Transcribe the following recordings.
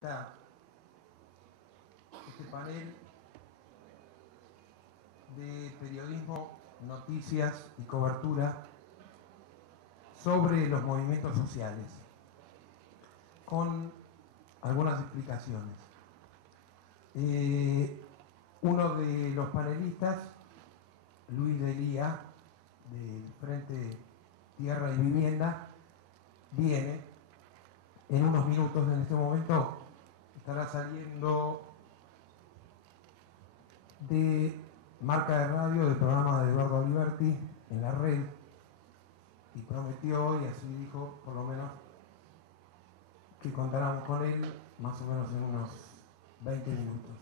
Este panel de periodismo, noticias y cobertura sobre los movimientos sociales, con algunas explicaciones. Uno de los panelistas, Luis Delía, del Frente Tierra y Vivienda, viene en unos minutos. En este momento estará saliendo de Marca de Radio, del programa de Eduardo Aliberti en la red, y prometió, y así dijo, por lo menos, que contarán con él más o menos en unos 20 minutos.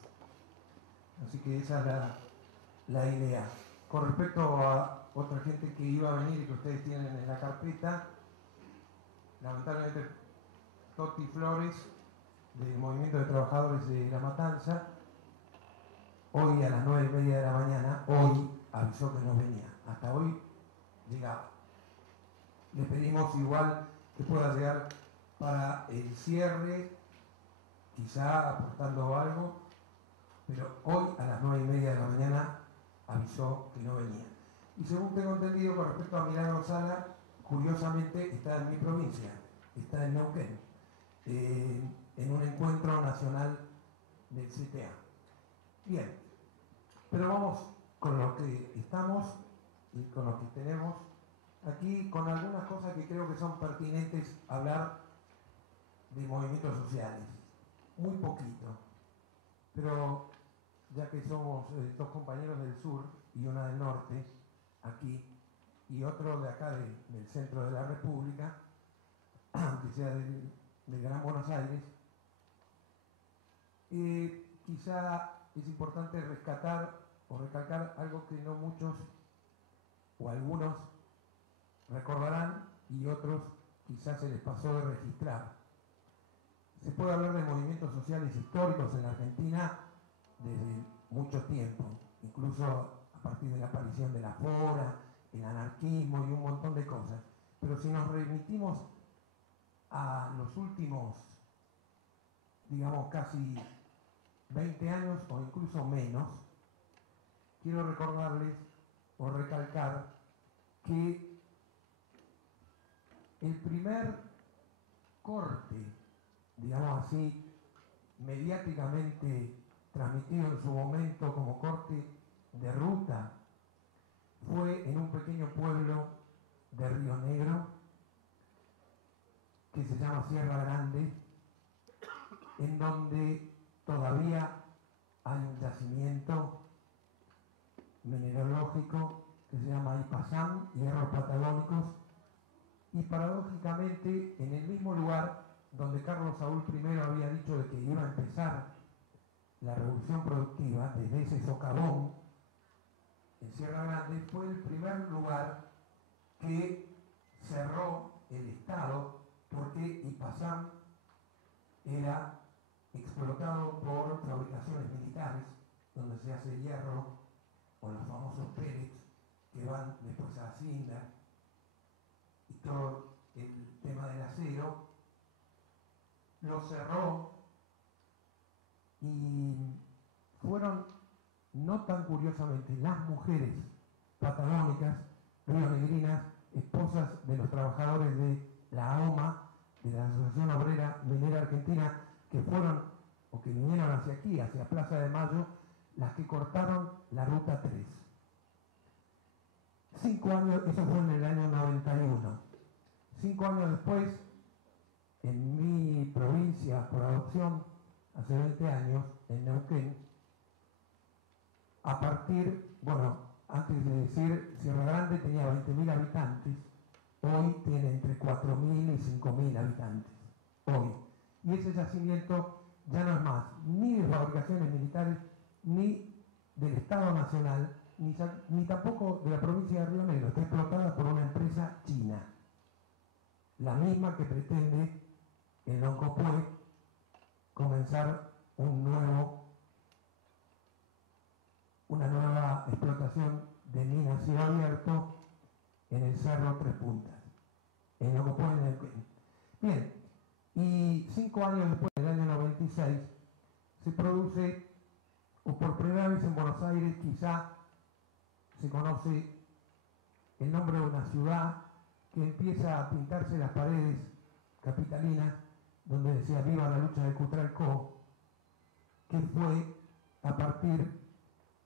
Así que esa es la idea. Con respecto a otra gente que iba a venir y que ustedes tienen en la carpeta, lamentablemente Toti Flores, del Movimiento de Trabajadores de La Matanza, hoy a las 9:30 de la mañana, hoy avisó que no venía. Hasta hoy llegaba. Le pedimos igual que pueda llegar para el cierre, quizá aportando algo, pero hoy a las 9:30 de la mañana avisó que no venía. Y según tengo entendido, con respecto a Milagro Sala, curiosamente está en mi provincia, está en Neuquén, en un encuentro nacional del CTA. Bien, pero vamos con lo que estamos y con lo que tenemos aquí, con algunas cosas que creo que son pertinentes hablar de movimientos sociales. Muy poquito, pero ya que somos dos compañeros del sur y una del norte, aquí, y otro de acá del centro de la República, aunque sea del Gran Buenos Aires, quizá es importante rescatar o recalcar algo que no muchos o algunos recordarán y otros quizás se les pasó de registrar. Se puede hablar de movimientos sociales históricos en la Argentina desde mucho tiempo, incluso a partir de la aparición de la Fora, el anarquismo y un montón de cosas. Pero si nos remitimos a los últimos, digamos, casi 20 años o incluso menos, quiero recordarles o recalcar que el primer corte, digamos así, mediáticamente transmitido en su momento como corte de ruta, fue en un pequeño pueblo de Río Negro que se llama Sierra Grande, en donde todavía hay un yacimiento mineralógico que se llama Ipazán, hierros patagónicos, y paradójicamente en el mismo lugar donde Carlos Saúl I había dicho de que iba a empezar la revolución productiva, desde ese socavón en Sierra Grande, fue el primer lugar que cerró el Estado porque Ipazán era explotado por fabricaciones militares, donde se hace hierro, o los famosos pellets que van después a Cinda, y todo el tema del acero, lo cerró, y fueron, no tan curiosamente, las mujeres patagónicas, rionegrinas, esposas de los trabajadores de la AOMA, de la Asociación Obrera Minera Argentina, que fueron, o que vinieron hacia aquí, hacia Plaza de Mayo, las que cortaron la Ruta 3. 5 años, eso fue en el año 91. 5 años después, en mi provincia, por adopción, hace 20 años, en Neuquén, a partir, bueno, antes de decir, Sierra Grande tenía 20.000 habitantes, hoy tiene entre 4.000 y 5.000 habitantes, hoy. Y ese yacimiento ya no es más ni de fabricaciones militares, ni del Estado Nacional, ni tampoco de la provincia de Río Negro. Está explotada por una empresa china, la misma que pretende en Loncopué comenzar una nueva explotación de minas cielo abierto en el Cerro Tres Puntas, en Loncopué, en Neuquén. Bien, Y 5 años después, en el año 96, se produce, o por primera vez en Buenos Aires quizá se conoce el nombre de una ciudad que empieza a pintarse las paredes capitalinas, donde decía viva la lucha de Cutralcó, que fue a partir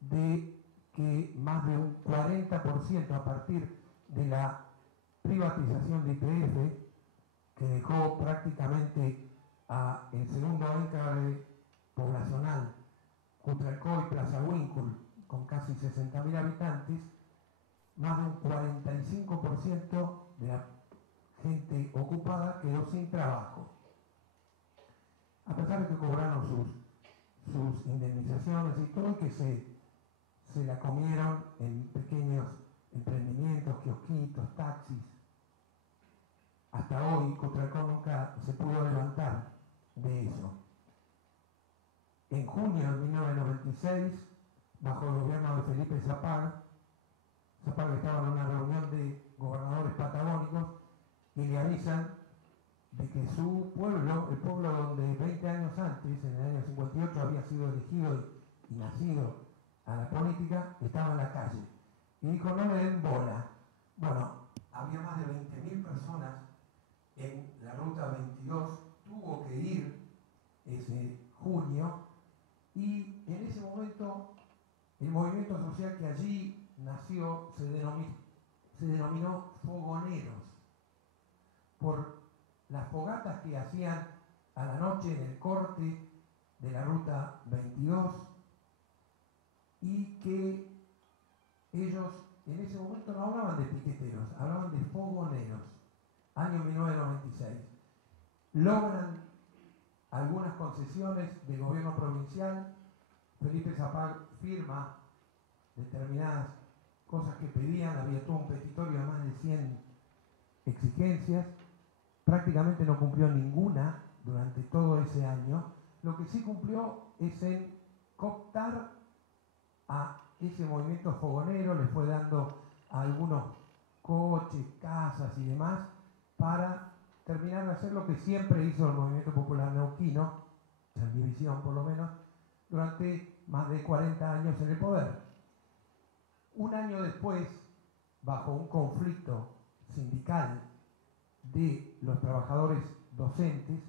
de que más de un 40% a partir de la privatización de YPF, que dejó prácticamente a el segundo enclave poblacional, Cutralcó y Plaza Winkle, con casi 60.000 habitantes, más de un 45% de la gente ocupada quedó sin trabajo. A pesar de que cobraron sus indemnizaciones y todo, que se la comieron en pequeños emprendimientos, kiosquitos, taxis. Hasta hoy Cutralcó nunca se pudo levantar de eso. En junio de 1996, bajo el gobierno de Felipe Zapag estaba en una reunión de gobernadores patagónicos y le avisan de que su pueblo, el pueblo donde 20 años antes, en el año 58, había sido elegido y nacido a la política, estaba en la calle. Y dijo, no le den bola. Bueno, había más de 20.000 personas en la ruta 22, tuvo que ir ese junio, y en ese momento el movimiento social que allí nació se denominó Fogoneros, por las fogatas que hacían a la noche en el corte de la ruta 22, y que ellos en ese momento no hablaban de piqueteros, hablaban de fogoneros. Año 1996. Logran algunas concesiones del gobierno provincial. Felipe Zapag firma determinadas cosas que pedían, había todo un petitorio de más de 100 exigencias. Prácticamente no cumplió ninguna durante todo ese año. Lo que sí cumplió es en cooptar a ese movimiento fogonero, le fue dando a algunos coches, casas y demás, para terminar de hacer lo que siempre hizo el movimiento popular neuquino, en mi visión por lo menos, durante más de 40 años en el poder. Un año después, bajo un conflicto sindical de los trabajadores docentes,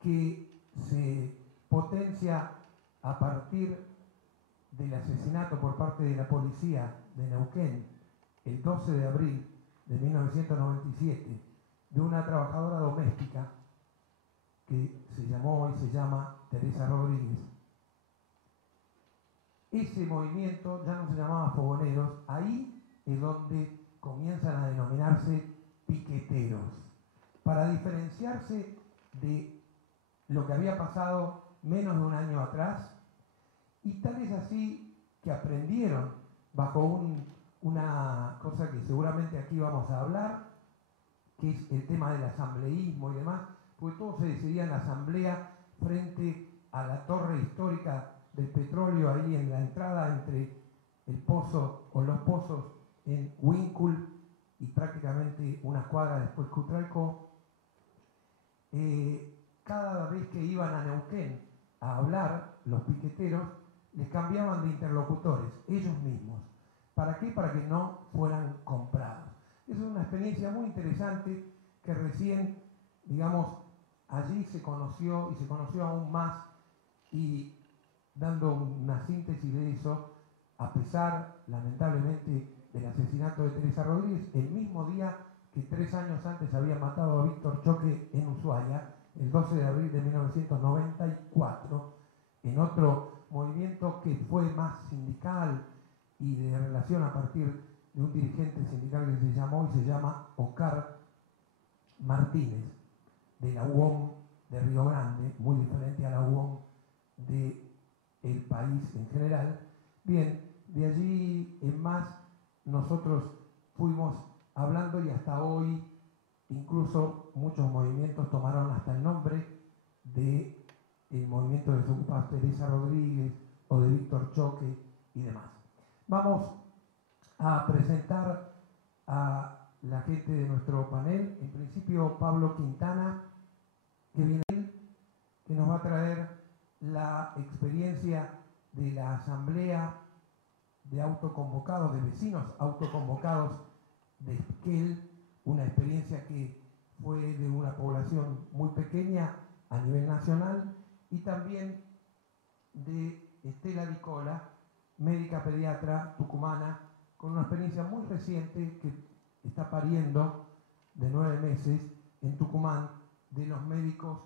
que se potencia a partir del asesinato por parte de la policía de Neuquén, el 12 de abril de 1997, de una trabajadora doméstica que se llamó y se llama Teresa Rodríguez. Ese movimiento ya no se llamaba Fogoneros, ahí es donde comienzan a denominarse piqueteros, para diferenciarse de lo que había pasado menos de un año atrás, y tal es así que aprendieron bajo una cosa que seguramente aquí vamos a hablar, que es el tema del asambleísmo y demás, porque todo se decidía en la asamblea frente a la torre histórica del petróleo, ahí en la entrada entre el pozo o los pozos en Winkle y prácticamente unas cuadras después Cutralcó. Cada vez que iban a Neuquén a hablar, los piqueteros les cambiaban de interlocutores, ellos mismos. ¿Para qué? Para que no fueran comprados. Es una experiencia muy interesante que recién, digamos, allí se conoció y se conoció aún más, y dando una síntesis de eso, a pesar, lamentablemente, del asesinato de Teresa Rodríguez, el mismo día que 3 años antes había matado a Víctor Choque en Ushuaia, el 12 de abril de 1994, en otro movimiento que fue más sindical y de relación a partir de un dirigente sindical que se llamó y se llama Oscar Martínez, de la UOM de Río Grande, muy diferente a la UOM del país en general. Bien, de allí en más nosotros fuimos hablando, y hasta hoy incluso muchos movimientos tomaron hasta el nombre del movimiento de desocupados Teresa Rodríguez o de Víctor Choque y demás. Vamos a presentar a la gente de nuestro panel. En principio, Pablo Quintana, que viene, que nos va a traer la experiencia de la asamblea de autoconvocados, de vecinos autoconvocados de Esquel, una experiencia que fue de una población muy pequeña a nivel nacional, y también de Estela Dicola, médica pediatra tucumana, con una experiencia muy reciente que está pariendo de 9 meses en Tucumán, de los médicos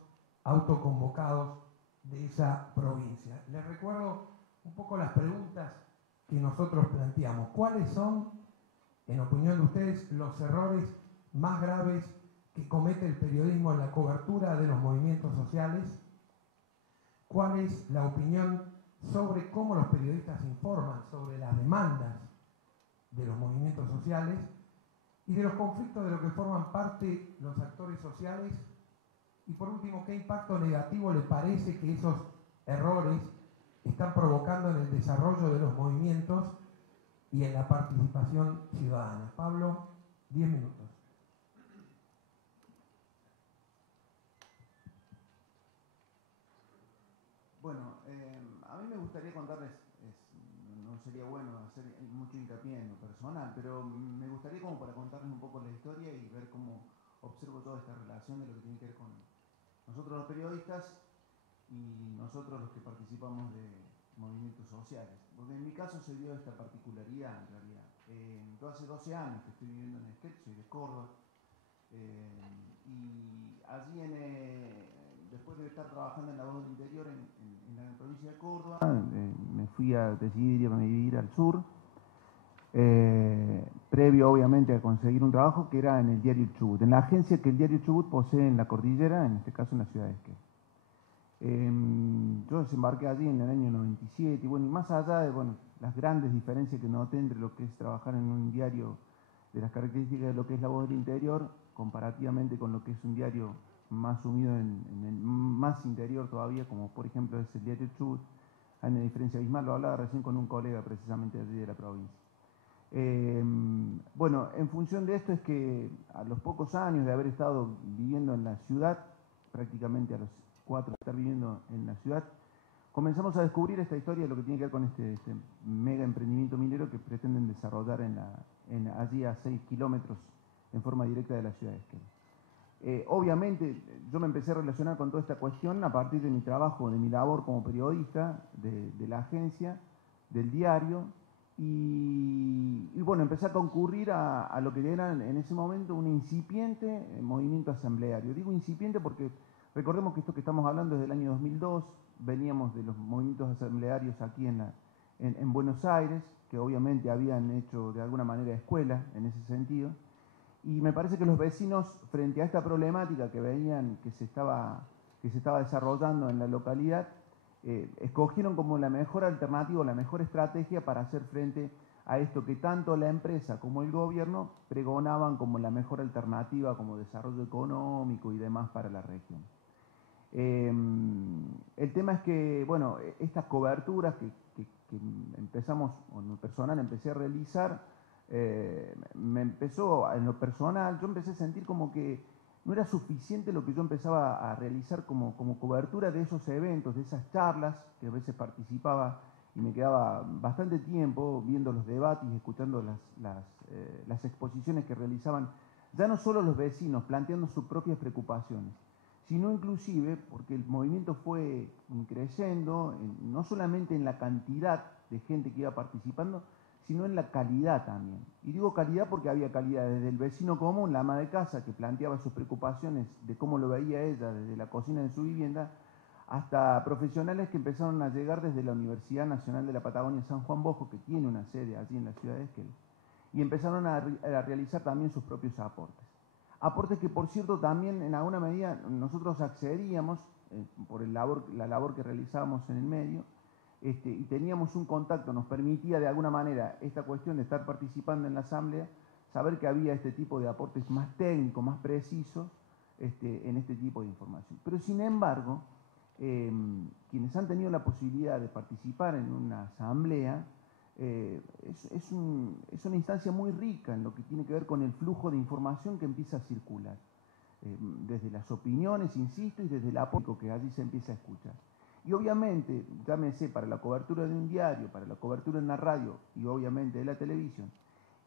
autoconvocados de esa provincia. Les recuerdo un poco las preguntas que nosotros planteamos. ¿Cuáles son, en opinión de ustedes, los errores más graves que comete el periodismo en la cobertura de los movimientos sociales? ¿Cuál es la opinión sobre cómo los periodistas informan sobre las demandas de los movimientos sociales y de los conflictos de los que forman parte los actores sociales? Y por último, ¿qué impacto negativo le parece que esos errores están provocando en el desarrollo de los movimientos y en la participación ciudadana? Pablo, 10 minutos. Bueno, a mí me gustaría contarles, no sería bueno hacer mucho hincapié en lo personal, pero me gustaría como para contarles un poco la historia y ver cómo observo toda esta relación de lo que tiene que ver con nosotros los periodistas y nosotros los que participamos de movimientos sociales. Porque en mi caso se dio esta particularidad en realidad. Yo hace 12 años que estoy viviendo en Esquel, soy de Córdoba, y allí después de estar trabajando en La Voz del Interior en la provincia de Córdoba, me fui a decidir irme a vivir al sur, previo obviamente a conseguir un trabajo que era en el diario Chubut, en la agencia que el diario Chubut posee en la cordillera, en este caso en la ciudad de Esquel. Yo desembarqué allí en el año 97 y bueno, y más allá de bueno, las grandes diferencias que noté entre lo que es trabajar en un diario de las características de lo que es La Voz del Interior, comparativamente con lo que es un diario más sumido en el más interior todavía, como por ejemplo es el diario Chubut, hay una diferencia abismal, lo hablaba recién con un colega precisamente allí de la provincia. Bueno, en función de esto es que a los pocos años de haber estado viviendo en la ciudad, prácticamente a los 4 de estar viviendo en la ciudad, comenzamos a descubrir esta historia de lo que tiene que ver con este mega emprendimiento minero que pretenden desarrollar allí a 6 kilómetros en forma directa de la ciudad de Esquel. Obviamente yo me empecé a relacionar con toda esta cuestión a partir de mi trabajo, de mi labor como periodista, de la agencia, del diario, y bueno, empecé a concurrir a lo que era en ese momento un incipiente movimiento asambleario. Digo incipiente porque recordemos que esto que estamos hablando es del año 2002, veníamos de los movimientos asamblearios aquí en Buenos Aires, que obviamente habían hecho de alguna manera escuela en ese sentido, y me parece que los vecinos, frente a esta problemática que veían que se estaba desarrollando en la localidad, escogieron como la mejor alternativa, la mejor estrategia para hacer frente a esto que tanto la empresa como el gobierno pregonaban como la mejor alternativa, como desarrollo económico y demás para la región. El tema es que, bueno, estas coberturas que empezamos, o en lo personal empecé a realizar, me empezó, en lo personal, yo empecé a sentir como que no era suficiente lo que yo empezaba a realizar como cobertura de esos eventos, de esas charlas, que a veces participaba y me quedaba bastante tiempo viendo los debates y escuchando las exposiciones que realizaban ya no solo los vecinos planteando sus propias preocupaciones, sino inclusive porque el movimiento fue creciendo, no solamente en la cantidad de gente que iba participando, sino en la calidad también. Y digo calidad porque había calidad desde el vecino común, la ama de casa, que planteaba sus preocupaciones de cómo lo veía ella desde la cocina de su vivienda, hasta profesionales que empezaron a llegar desde la Universidad Nacional de la Patagonia San Juan Bosco, que tiene una sede allí en la ciudad de Esquel, y empezaron a realizar también sus propios aportes. Aportes que, por cierto, también en alguna medida nosotros accedíamos por la labor que realizábamos en el medio, y teníamos un contacto, nos permitía de alguna manera esta cuestión de estar participando en la asamblea, saber que había este tipo de aportes más técnicos, más precisos en este tipo de información. Pero sin embargo, quienes han tenido la posibilidad de participar en una asamblea, es una instancia muy rica en lo que tiene que ver con el flujo de información que empieza a circular, desde las opiniones, insisto, y desde el apoyo que allí se empieza a escuchar. Y obviamente, llámese para la cobertura de un diario, para la cobertura en la radio y obviamente de la televisión,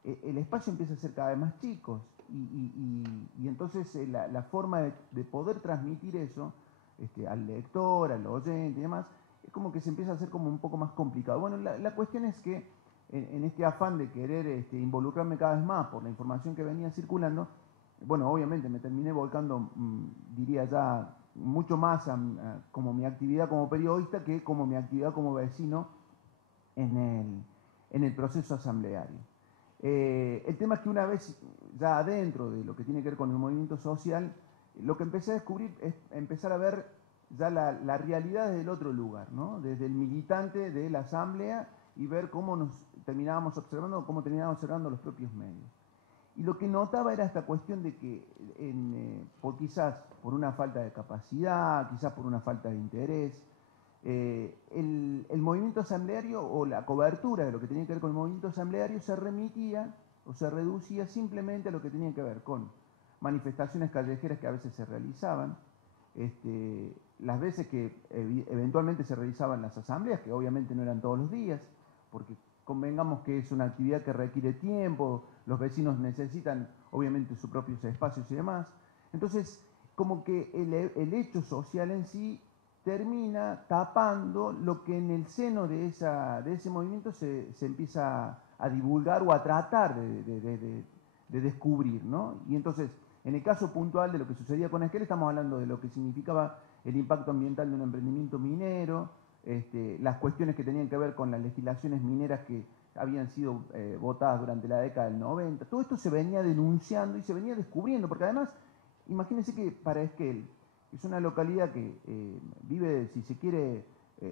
el espacio empieza a ser cada vez más chico y entonces la forma de poder transmitir eso al lector, al oyente y demás, es como que se empieza a hacer como un poco más complicado. Bueno, la cuestión es que en este afán de querer involucrarme cada vez más por la información que venía circulando, bueno, obviamente me terminé volcando, diría ya, mucho más como mi actividad como periodista que como mi actividad como vecino en el proceso asambleario. El tema es que una vez ya adentro de lo que tiene que ver con el movimiento social, lo que empecé a descubrir es empezar a ver ya la realidad desde el otro lugar, ¿no? Desde el militante de la asamblea y ver cómo nos terminábamos observando los propios medios. Y lo que notaba era esta cuestión de que, quizás por una falta de capacidad, quizás por una falta de interés, el movimiento asambleario o la cobertura de lo que tenía que ver con el movimiento asambleario se remitía o se reducía simplemente a lo que tenía que ver con manifestaciones callejeras que a veces se realizaban, las veces que eventualmente se realizaban las asambleas, que obviamente no eran todos los días, porque convengamos que es una actividad que requiere tiempo, los vecinos necesitan obviamente sus propios espacios y demás. Entonces, como que el hecho social en sí termina tapando lo que en el seno de ese movimiento se empieza a divulgar o a tratar de descubrir, ¿no? Y entonces, en el caso puntual de lo que sucedía con Esquel, estamos hablando de lo que significaba el impacto ambiental de un emprendimiento minero, las cuestiones que tenían que ver con las legislaciones mineras que habían sido votadas durante la década del 90. Todo esto se venía denunciando y se venía descubriendo, porque además, imagínense que para Esquel, es una localidad que vive, si se quiere,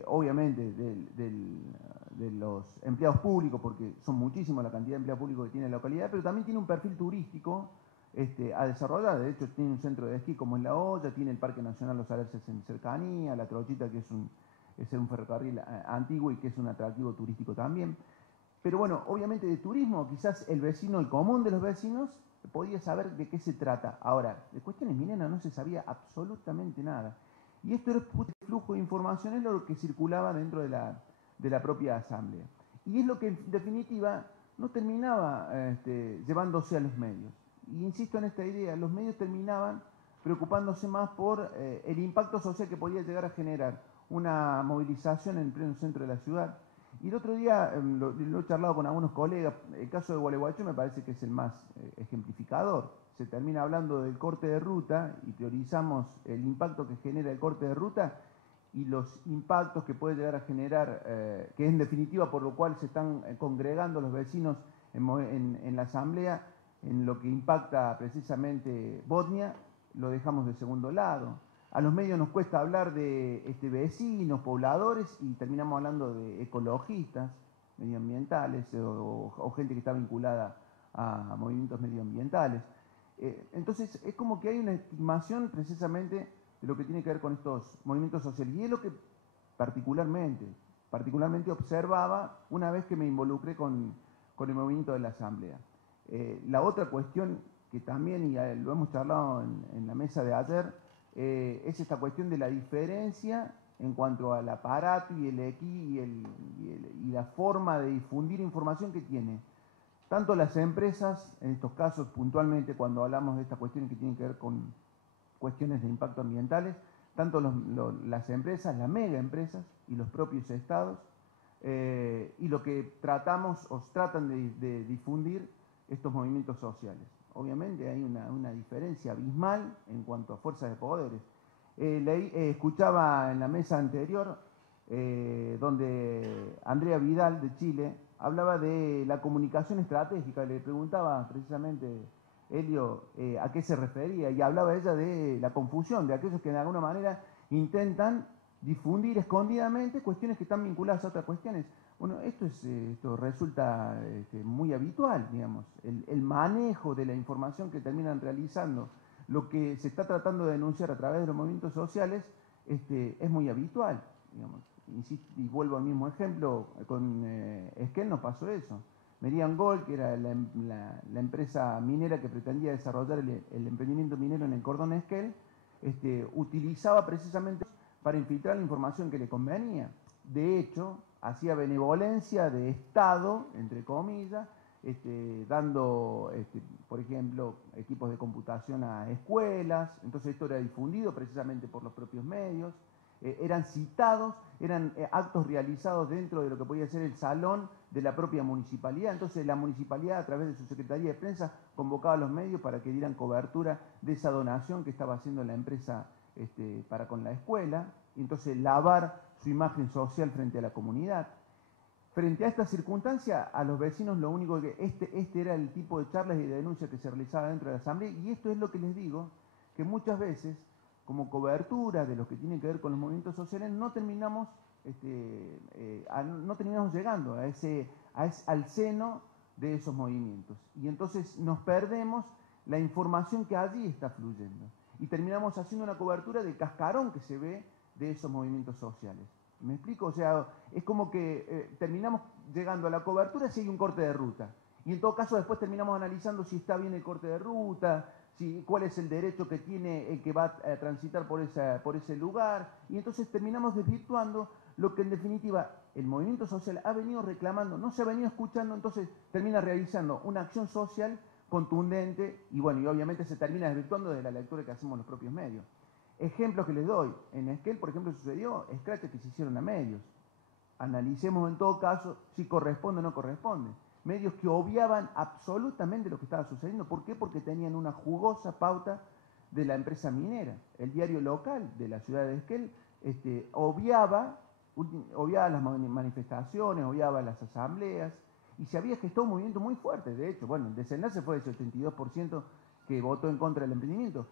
obviamente, de los empleados públicos, porque son muchísimos la cantidad de empleados públicos que tiene la localidad, pero también tiene un perfil turístico a desarrollar. De hecho, tiene un centro de esquí como es La Olla, tiene el Parque Nacional Los Alerces en cercanía, La Trochita, que es un ferrocarril antiguo y que es un atractivo turístico también. Pero bueno, obviamente de turismo, quizás el vecino, el común de los vecinos, podía saber de qué se trata. Ahora, de cuestiones mineras no se sabía absolutamente nada. Y esto era el flujo de información, es lo que circulaba dentro de la propia asamblea. Y es lo que en definitiva no terminaba llevándose a los medios. Y insisto en esta idea, los medios terminaban preocupándose más por el impacto social que podía llegar a generar una movilización en pleno centro de la ciudad. Y el otro día lo he charlado con algunos colegas, el caso de Gualeguaychú me parece que es el más ejemplificador. Se termina hablando del corte de ruta y priorizamos el impacto que genera el corte de ruta y los impactos que puede llegar a generar, que es en definitiva por lo cual se están congregando los vecinos en la asamblea, en lo que impacta precisamente Botnia, lo dejamos de segundo lado. A los medios nos cuesta hablar de vecinos, pobladores, y terminamos hablando de ecologistas, medioambientales, o gente que está vinculada a movimientos medioambientales. Entonces, es como que hay una estimación precisamente de lo que tiene que ver con estos movimientos sociales. Y es lo que particularmente observaba una vez que me involucré con el movimiento de la Asamblea. La otra cuestión que también, y lo hemos charlado en la mesa de ayer, es esta cuestión de la diferencia en cuanto al aparato y y la forma de difundir información que tiene tanto las empresas, en estos casos puntualmente cuando hablamos de estas cuestiones que tienen que ver con cuestiones de impacto ambientales, tanto las empresas, las mega empresas y los propios estados, y lo que tratamos o tratan de difundir estos movimientos sociales. Obviamente hay una diferencia abismal en cuanto a fuerzas de poderes. Escuchaba en la mesa anterior, donde Andrea Vidal de Chile hablaba de la comunicación estratégica, le preguntaba precisamente Helio a qué se refería, y hablaba ella de la confusión de aquellos que de alguna manera intentan difundir escondidamente cuestiones que están vinculadas a otras cuestiones. Bueno, esto resulta muy habitual, digamos, el manejo de la información que terminan realizando, lo que se está tratando de denunciar a través de los movimientos sociales, es muy habitual. digamos, insisto, y vuelvo al mismo ejemplo, con Esquel nos pasó eso. Merian Gold, que era la empresa minera que pretendía desarrollar el emprendimiento minero en el cordón Esquel, utilizaba precisamente para infiltrar la información que le convenía. De hecho, hacía benevolencia de Estado, entre comillas, dando, por ejemplo, equipos de computación a escuelas. Entonces esto era difundido precisamente por los propios medios. Eran citados, eran actos realizados dentro de lo que podía ser el salón de la propia municipalidad. Entonces la municipalidad, a través de su Secretaría de Prensa, convocaba a los medios para que dieran cobertura de esa donación que estaba haciendo la empresa para con la escuela, y entonces lavar su imagen social frente a la comunidad. Frente a esta circunstancia, a los vecinos lo único que este era el tipo de charlas y de denuncias que se realizaba dentro de la asamblea, y esto es lo que les digo, que muchas veces, como cobertura de lo que tiene que ver con los movimientos sociales, no terminamos llegando al seno de esos movimientos. Y entonces nos perdemos la información que allí está fluyendo. Y terminamos haciendo una cobertura del cascarón que se ve de esos movimientos sociales. ¿Me explico? O sea, es como que terminamos llegando a la cobertura si hay un corte de ruta. Y en todo caso después terminamos analizando si está bien el corte de ruta, cuál es el derecho que tiene el que va a transitar por ese lugar. Y entonces terminamos desvirtuando lo que en definitiva el movimiento social ha venido reclamando, no se ha venido escuchando, entonces termina realizando una acción social contundente y bueno, y obviamente se termina desvirtuando de la lectura que hacemos los propios medios. Ejemplos que les doy, en Esquel, por ejemplo, sucedió scratches que se hicieron a medios. Analicemos en todo caso si corresponde o no corresponde. Medios que obviaban absolutamente lo que estaba sucediendo. ¿Por qué? Porque tenían una jugosa pauta de la empresa minera. El diario local de la ciudad de Esquel obviaba las manifestaciones, obviaba las asambleas, y se había gestado un movimiento muy fuerte. De hecho, bueno, el desenlace fue ese 82% que votó en contra del emprendimiento.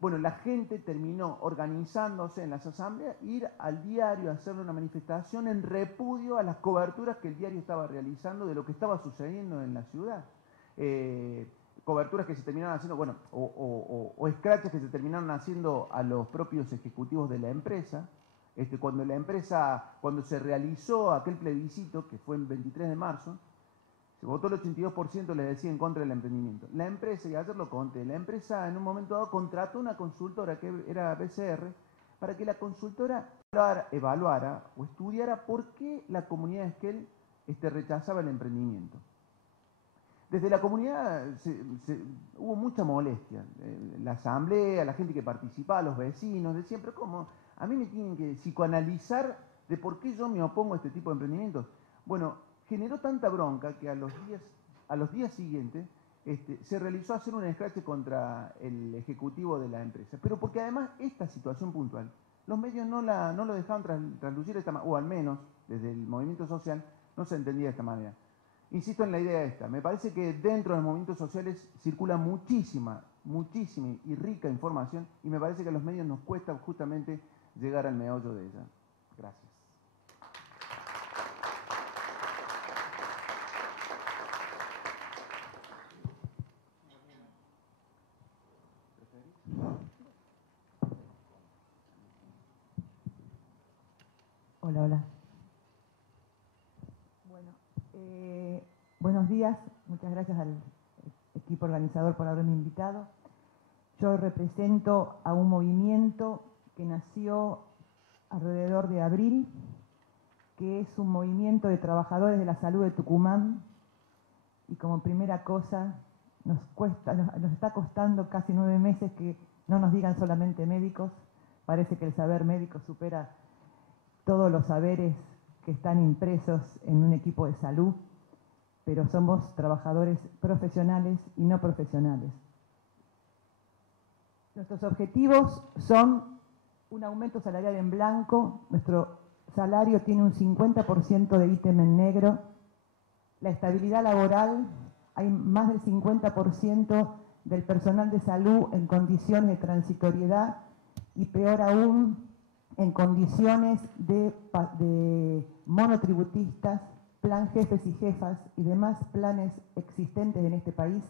Bueno, la gente terminó organizándose en las asambleas, ir al diario a hacerle una manifestación en repudio a las coberturas que el diario estaba realizando de lo que estaba sucediendo en la ciudad. Coberturas que se terminaron haciendo, bueno, o scratches que se terminaron haciendo a los propios ejecutivos de la empresa. Cuando se realizó aquel plebiscito, que fue el 23 de marzo, se votó el 82%, les decía, en contra del emprendimiento. La empresa, y ayer lo conté, la empresa en un momento dado contrató una consultora que era BCR para que la consultora evaluara o estudiara por qué la comunidad de Esquel rechazaba el emprendimiento. Desde la comunidad hubo mucha molestia. La asamblea, la gente que participaba, los vecinos, decían, pero ¿cómo? A mí me tienen que psicoanalizar de por qué yo me opongo a este tipo de emprendimientos. Bueno, generó tanta bronca que a los días siguientes se realizó hacer un scratch contra el ejecutivo de la empresa. Pero porque además esta situación puntual, los medios no lo dejaban traslucir de esta manera, o al menos desde el movimiento social no se entendía de esta manera. Insisto en la idea esta, me parece que dentro de los movimientos sociales circula muchísima y rica información, y me parece que a los medios nos cuesta justamente llegar al meollo de ella. Gracias. Hola. Bueno, buenos días. Muchas gracias al equipo organizador por haberme invitado. Yo represento a un movimiento que nació alrededor de abril, que es un movimiento de trabajadores de la salud de Tucumán, y como primera cosa nos está costando casi 9 meses que no nos digan solamente médicos. Parece que el saber médico supera todos los saberes que están impresos en un equipo de salud, pero somos trabajadores profesionales y no profesionales. Nuestros objetivos son un aumento salarial en blanco. Nuestro salario tiene un 50% de ítem en negro. La estabilidad laboral, hay más del 50% del personal de salud en condiciones de transitoriedad, y peor aún, en condiciones de monotributistas, plan jefes y jefas y demás planes existentes en este país,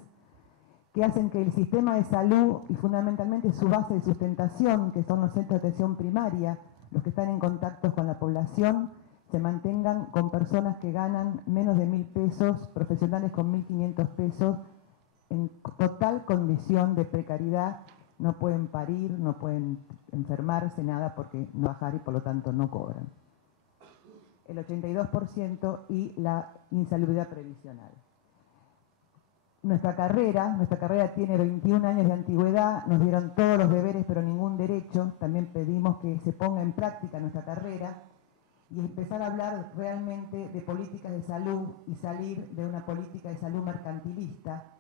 que hacen que el sistema de salud y fundamentalmente su base de sustentación, que son los centros de atención primaria, los que están en contacto con la población se mantengan con personas que ganan menos de 1.000 pesos, profesionales con 1.500 pesos, en total condición de precariedad. No pueden parir, no pueden enfermarse, nada, porque no bajar y por lo tanto no cobran. El 82% y la insalubridad previsional. Nuestra carrera tiene 21 años de antigüedad, nos dieron todos los deberes pero ningún derecho. También pedimos que se ponga en práctica nuestra carrera y empezar a hablar realmente de políticas de salud y salir de una política de salud mercantilista.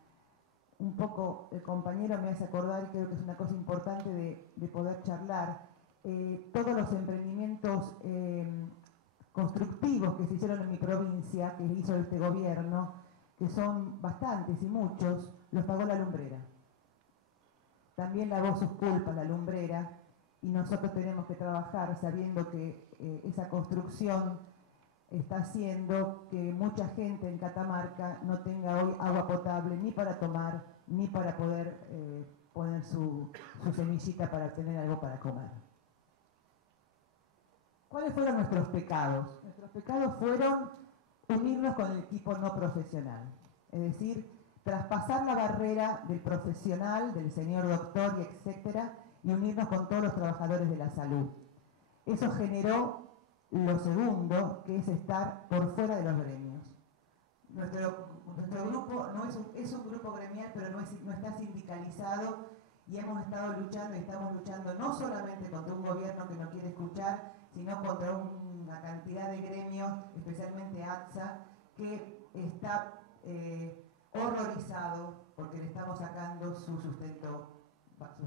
Un poco el compañero me hace acordar, y creo que es una cosa importante de poder charlar, todos los emprendimientos constructivos que se hicieron en mi provincia, que hizo este gobierno, que son bastantes y muchos, los pagó la lumbrera. También lavó sus culpas la lumbrera, y nosotros tenemos que trabajar sabiendo que esa construcción está haciendo que mucha gente en Catamarca no tenga hoy agua potable ni para tomar, ni para poder poner su semillita para tener algo para comer. ¿Cuáles fueron nuestros pecados? Nuestros pecados fueron unirnos con el equipo no profesional, es decir, traspasar la barrera del profesional, del señor doctor y etcétera, y unirnos con todos los trabajadores de la salud. Eso generó lo segundo, que es estar por fuera de los gremios. Nuestro grupo es un grupo gremial, pero no está sindicalizado, y hemos estado luchando y estamos luchando no solamente contra un gobierno que no quiere escuchar, sino contra una cantidad de gremios, especialmente ATSA, que está horrorizado porque le estamos sacando su sustento,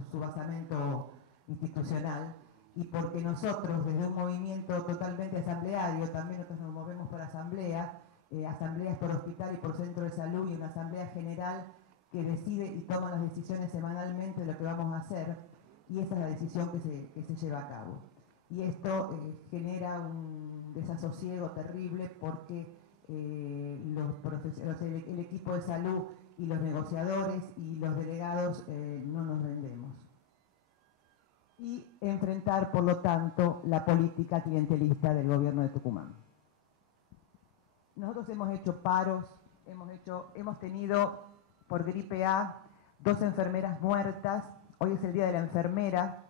su basamento institucional, y porque nosotros, desde un movimiento totalmente asambleario, también nosotros nos movemos por asambleas por hospital y por centro de salud, y una asamblea general que decide y toma las decisiones semanalmente de lo que vamos a hacer, y esa es la decisión que se lleva a cabo. Y esto genera un desasosiego terrible porque el equipo de salud y los negociadores y los delegados no nos rendemos. Y enfrentar, por lo tanto, la política clientelista del gobierno de Tucumán. Nosotros hemos hecho paros, hemos tenido por gripe A 2 enfermeras muertas. Hoy es el Día de la Enfermera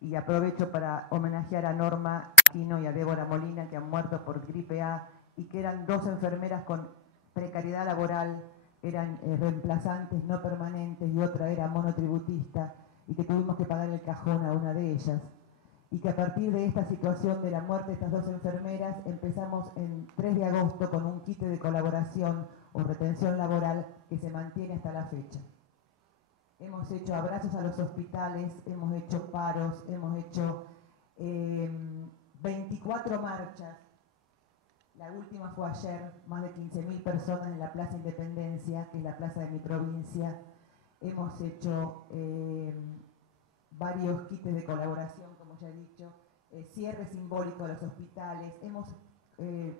y aprovecho para homenajear a Norma Aquino y a Débora Molina, que han muerto por gripe A y que eran 2 enfermeras con precariedad laboral, eran reemplazantes no permanentes, y otra era monotributista, y que tuvimos que pagar el cajón a una de ellas. Y que a partir de esta situación de la muerte de estas 2 enfermeras, empezamos en 3 de agosto con un kit de colaboración o retención laboral que se mantiene hasta la fecha. Hemos hecho abrazos a los hospitales, hemos hecho paros, hemos hecho 24 marchas. La última fue ayer, más de 15.000 personas en la Plaza Independencia, que es la plaza de mi provincia. Hemos hecho varios kits de colaboración, como ya he dicho, cierre simbólico de los hospitales. Hemos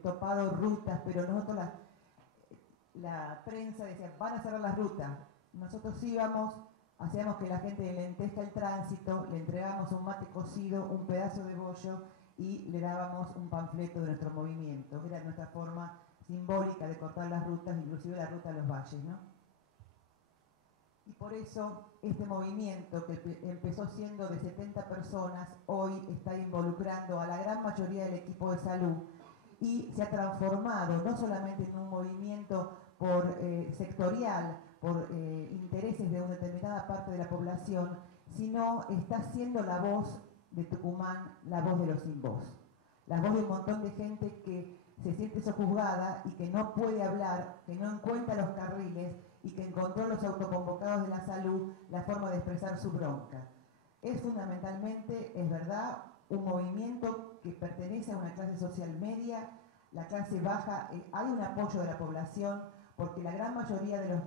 topado rutas, pero nosotros la prensa decía, van a cerrar las rutas. Nosotros íbamos, hacíamos que la gente le entesca el tránsito, le entregábamos un mate cocido, un pedazo de bollo y le dábamos un panfleto de nuestro movimiento. Era nuestra forma simbólica de cortar las rutas, inclusive la ruta a los valles, ¿no? Y por eso este movimiento, que empezó siendo de 70 personas, hoy está involucrando a la gran mayoría del equipo de salud y se ha transformado no solamente en un movimiento sectorial, por intereses de una determinada parte de la población, sino está siendo la voz de Tucumán, la voz de los sin voz. La voz de un montón de gente que se siente sojuzgada y que no puede hablar, que no encuentra los carriles y que encontró en los autoconvocados de la salud la forma de expresar su bronca. Es fundamentalmente, es verdad, un movimiento que pertenece a una clase social media, la clase baja. Hay un apoyo de la población porque la gran mayoría de los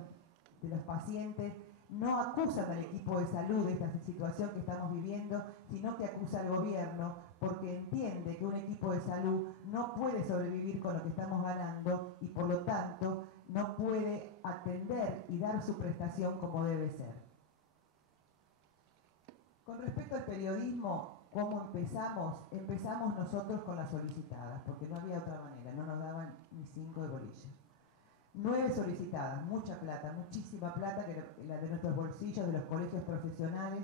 pacientes no acusan al equipo de salud de esta situación que estamos viviendo, sino que acusa al gobierno porque entiende que un equipo de salud no puede sobrevivir con lo que estamos ganando y por lo tanto no puede atender y dar su prestación como debe ser. Con respecto al periodismo, ¿Cómo empezamos? Empezamos nosotros con las solicitadas, porque no había otra manera, no nos daban ni 5 de bolillo. 9 solicitadas, mucha plata, muchísima plata, que la de nuestros bolsillos, de los colegios profesionales.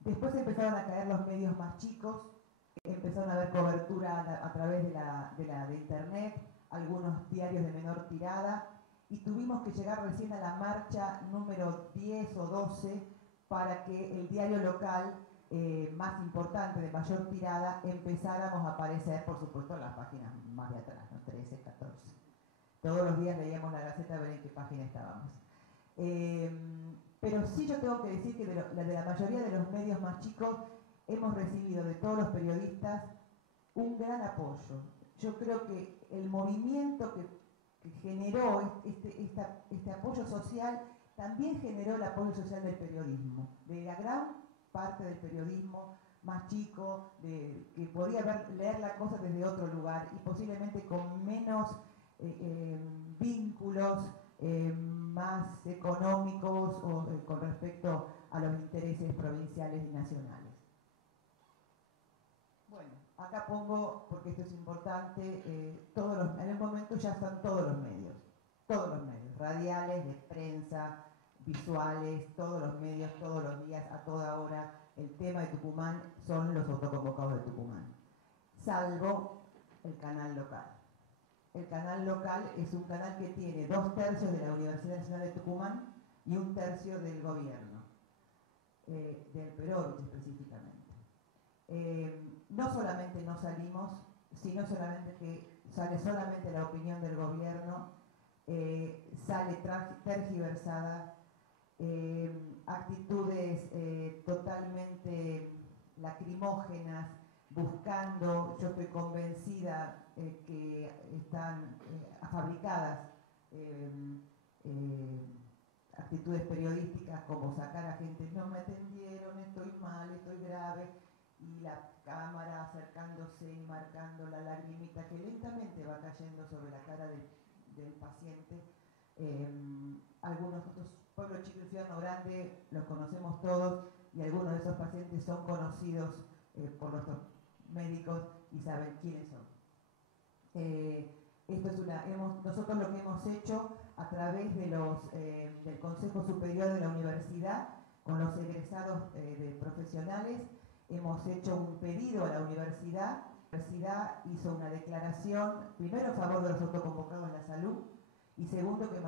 Después empezaron a caer los medios más chicos, empezaron a haber cobertura a través de internet, algunos diarios de menor tirada, y tuvimos que llegar recién a la marcha número 10 o 12 para que el diario local más importante, de mayor tirada, empezáramos a aparecer, por supuesto, en las páginas más de atrás, ¿no? 13, 14. Todos los días leíamos la Gaceta a ver en qué página estábamos. Pero sí yo tengo que decir que de la mayoría de los medios más chicos hemos recibido de todos los periodistas un gran apoyo. Yo creo que el movimiento que generó este apoyo social también generó el apoyo social del periodismo, de la gran parte del periodismo más chico, que podía leer la cosa desde otro lugar y posiblemente con menos vínculos más económicos o con respecto a los intereses provinciales y nacionales. Bueno, acá pongo, porque esto es importante, en el momento ya están todos los medios, radiales, de prensa, visuales, todos los medios, todos los días, a toda hora. El tema de Tucumán son los autoconvocados de Tucumán, salvo el canal local. El canal local es un canal que tiene 2/3 de la Universidad Nacional de Tucumán y 1/3 del gobierno, del Perovich específicamente. No solamente no salimos, sino solamente que sale solamente la opinión del gobierno, sale tergiversada, actitudes totalmente lacrimógenas, buscando, yo estoy convencida que están fabricadas actitudes periodísticas como sacar a gente, no me atendieron, estoy mal, estoy grave, y la cámara acercándose y marcando la lagrimita que lentamente va cayendo sobre la cara del paciente. Algunos otros, Pueblo Chico y Infierno Grande, los conocemos todos, y algunos de esos pacientes son conocidos por nuestros médicos y saben quiénes son. Nosotros lo que hemos hecho a través de del Consejo Superior de la Universidad, con los egresados de profesionales, hemos hecho un pedido a la universidad. La universidad hizo una declaración, primero a favor de los autoconvocados en la salud, y segundo que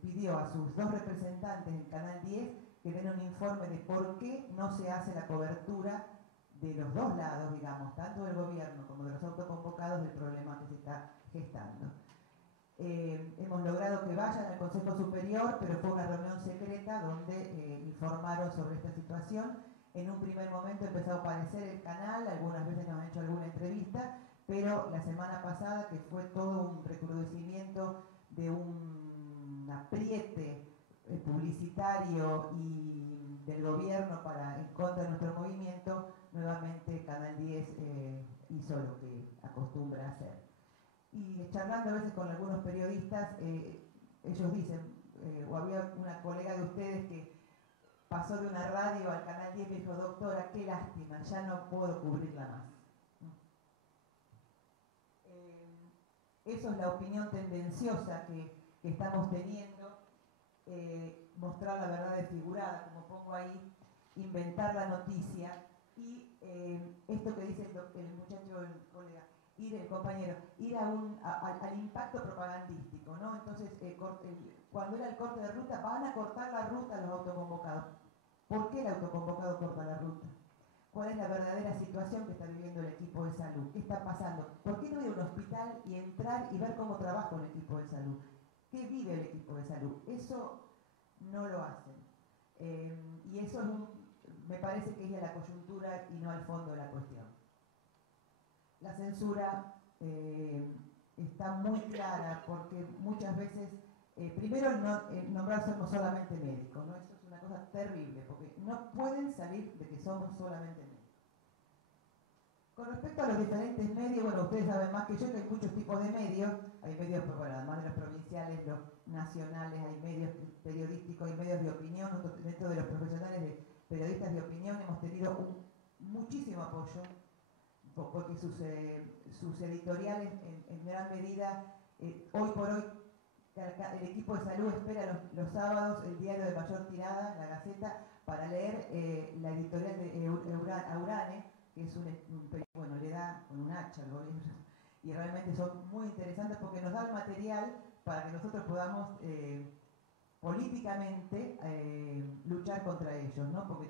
pidió a sus 2 representantes en Canal 10 que den un informe de por qué no se hace la cobertura de los 2 lados, digamos, tanto del gobierno como de los autoconvocados, del problema que se está gestando. Hemos logrado que vayan al Consejo Superior, pero fue una reunión secreta donde informaron sobre esta situación. En un primer momento empezó a aparecer el canal, algunas veces nos han hecho alguna entrevista, pero la semana pasada, que fue todo un recrudecimiento de un apriete publicitario y del gobierno en contra de nuestro movimiento, nuevamente Canal 10 hizo lo que acostumbra hacer. Y charlando a veces con algunos periodistas, ellos dicen, o había una colega de ustedes que pasó de una radio al Canal 10 y dijo, doctora, qué lástima, ya no puedo cubrirla más. Eso es la opinión tendenciosa que estamos teniendo, mostrar la verdad desfigurada, como pongo ahí, inventar la noticia, y esto que dice el muchacho, el colega, el compañero, ir al impacto propagandístico, ¿no? Entonces, cuando era el corte de ruta, van a cortar la ruta los autoconvocados. ¿Por qué el autoconvocado corta la ruta? ¿Cuál es la verdadera situación que está viviendo el equipo de salud? ¿Qué está pasando? ¿Por qué no ir a un hospital y entrar y ver cómo trabaja un equipo de salud? ¿Qué vive el equipo de salud? Eso no lo hacen. Y eso me parece que es a la coyuntura y no al fondo de la cuestión. La censura está muy clara porque muchas veces, primero nombrar somos solamente médicos, ¿no? Eso es una cosa terrible porque no pueden salir de que somos solamente médicos. Con respecto a los diferentes medios, bueno, ustedes saben más que yo que hay muchos tipos de medios. Hay medios, bueno, además de los provinciales, los nacionales, hay medios periodísticos, hay medios de opinión. Nosotros, dentro de los profesionales de periodistas de opinión, hemos tenido un muchísimo apoyo, porque sus editoriales en gran medida, hoy por hoy, el equipo de salud espera los sábados el diario de mayor tirada, La Gaceta, para leer la editorial de Aurane, que es un periódico, bueno, le da con un hacha al gobierno, y realmente son muy interesantes porque nos da el material para que nosotros podamos políticamente luchar contra ellos, ¿no? Porque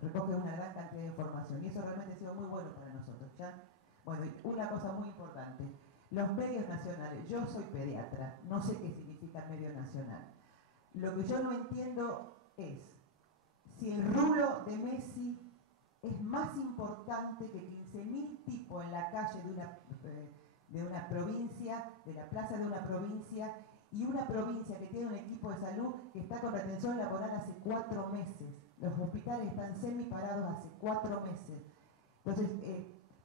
recoge una gran cantidad de información y eso realmente ha sido muy bueno para nosotros. ¿Ya? Bueno, y una cosa muy importante, los medios nacionales. Yo soy pediatra, no sé qué significa medio nacional. Lo que yo no entiendo es si el rulo de Messi es más importante que 15.000 tipos en la calle de una provincia, de la plaza de una provincia, y una provincia que tiene un equipo de salud que está con retención laboral hace 4 meses. Los hospitales están semiparados hace 4 meses. Entonces,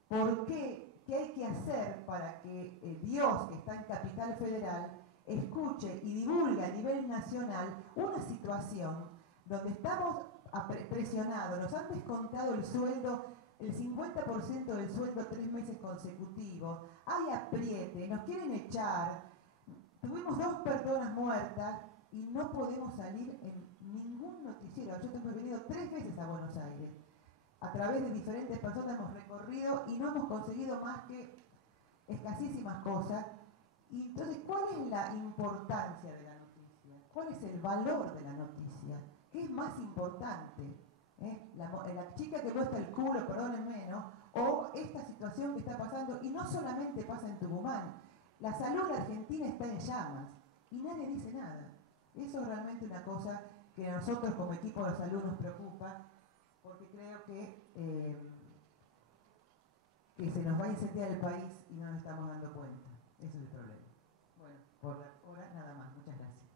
¿por qué? ¿Qué hay que hacer para que Dios, que está en Capital Federal, escuche y divulgue a nivel nacional una situación donde estamos presionados, nos han descontado el sueldo, el 50% del sueldo 3 meses consecutivos, hay apriete, nos quieren echar, tuvimos 2 personas muertas y no podemos salir en ningún noticiero. Yo he venido 3 veces a Buenos Aires, a través de diferentes personas hemos recorrido y no hemos conseguido más que escasísimas cosas. Y entonces, ¿cuál es la importancia de la noticia? ¿Cuál es el valor de la noticia? ¿Qué es más importante? La chica que muestra el culo, perdónenme, ¿no? O esta situación que está pasando, y no solamente pasa en Tucumán, la salud de Argentina está en llamas y nadie dice nada. Eso es realmente una cosa que a nosotros como equipo de salud nos preocupa, porque creo que se nos va a incendiar el país y no nos estamos dando cuenta. Ese es el problema. Bueno, por ahora nada más. Muchas gracias.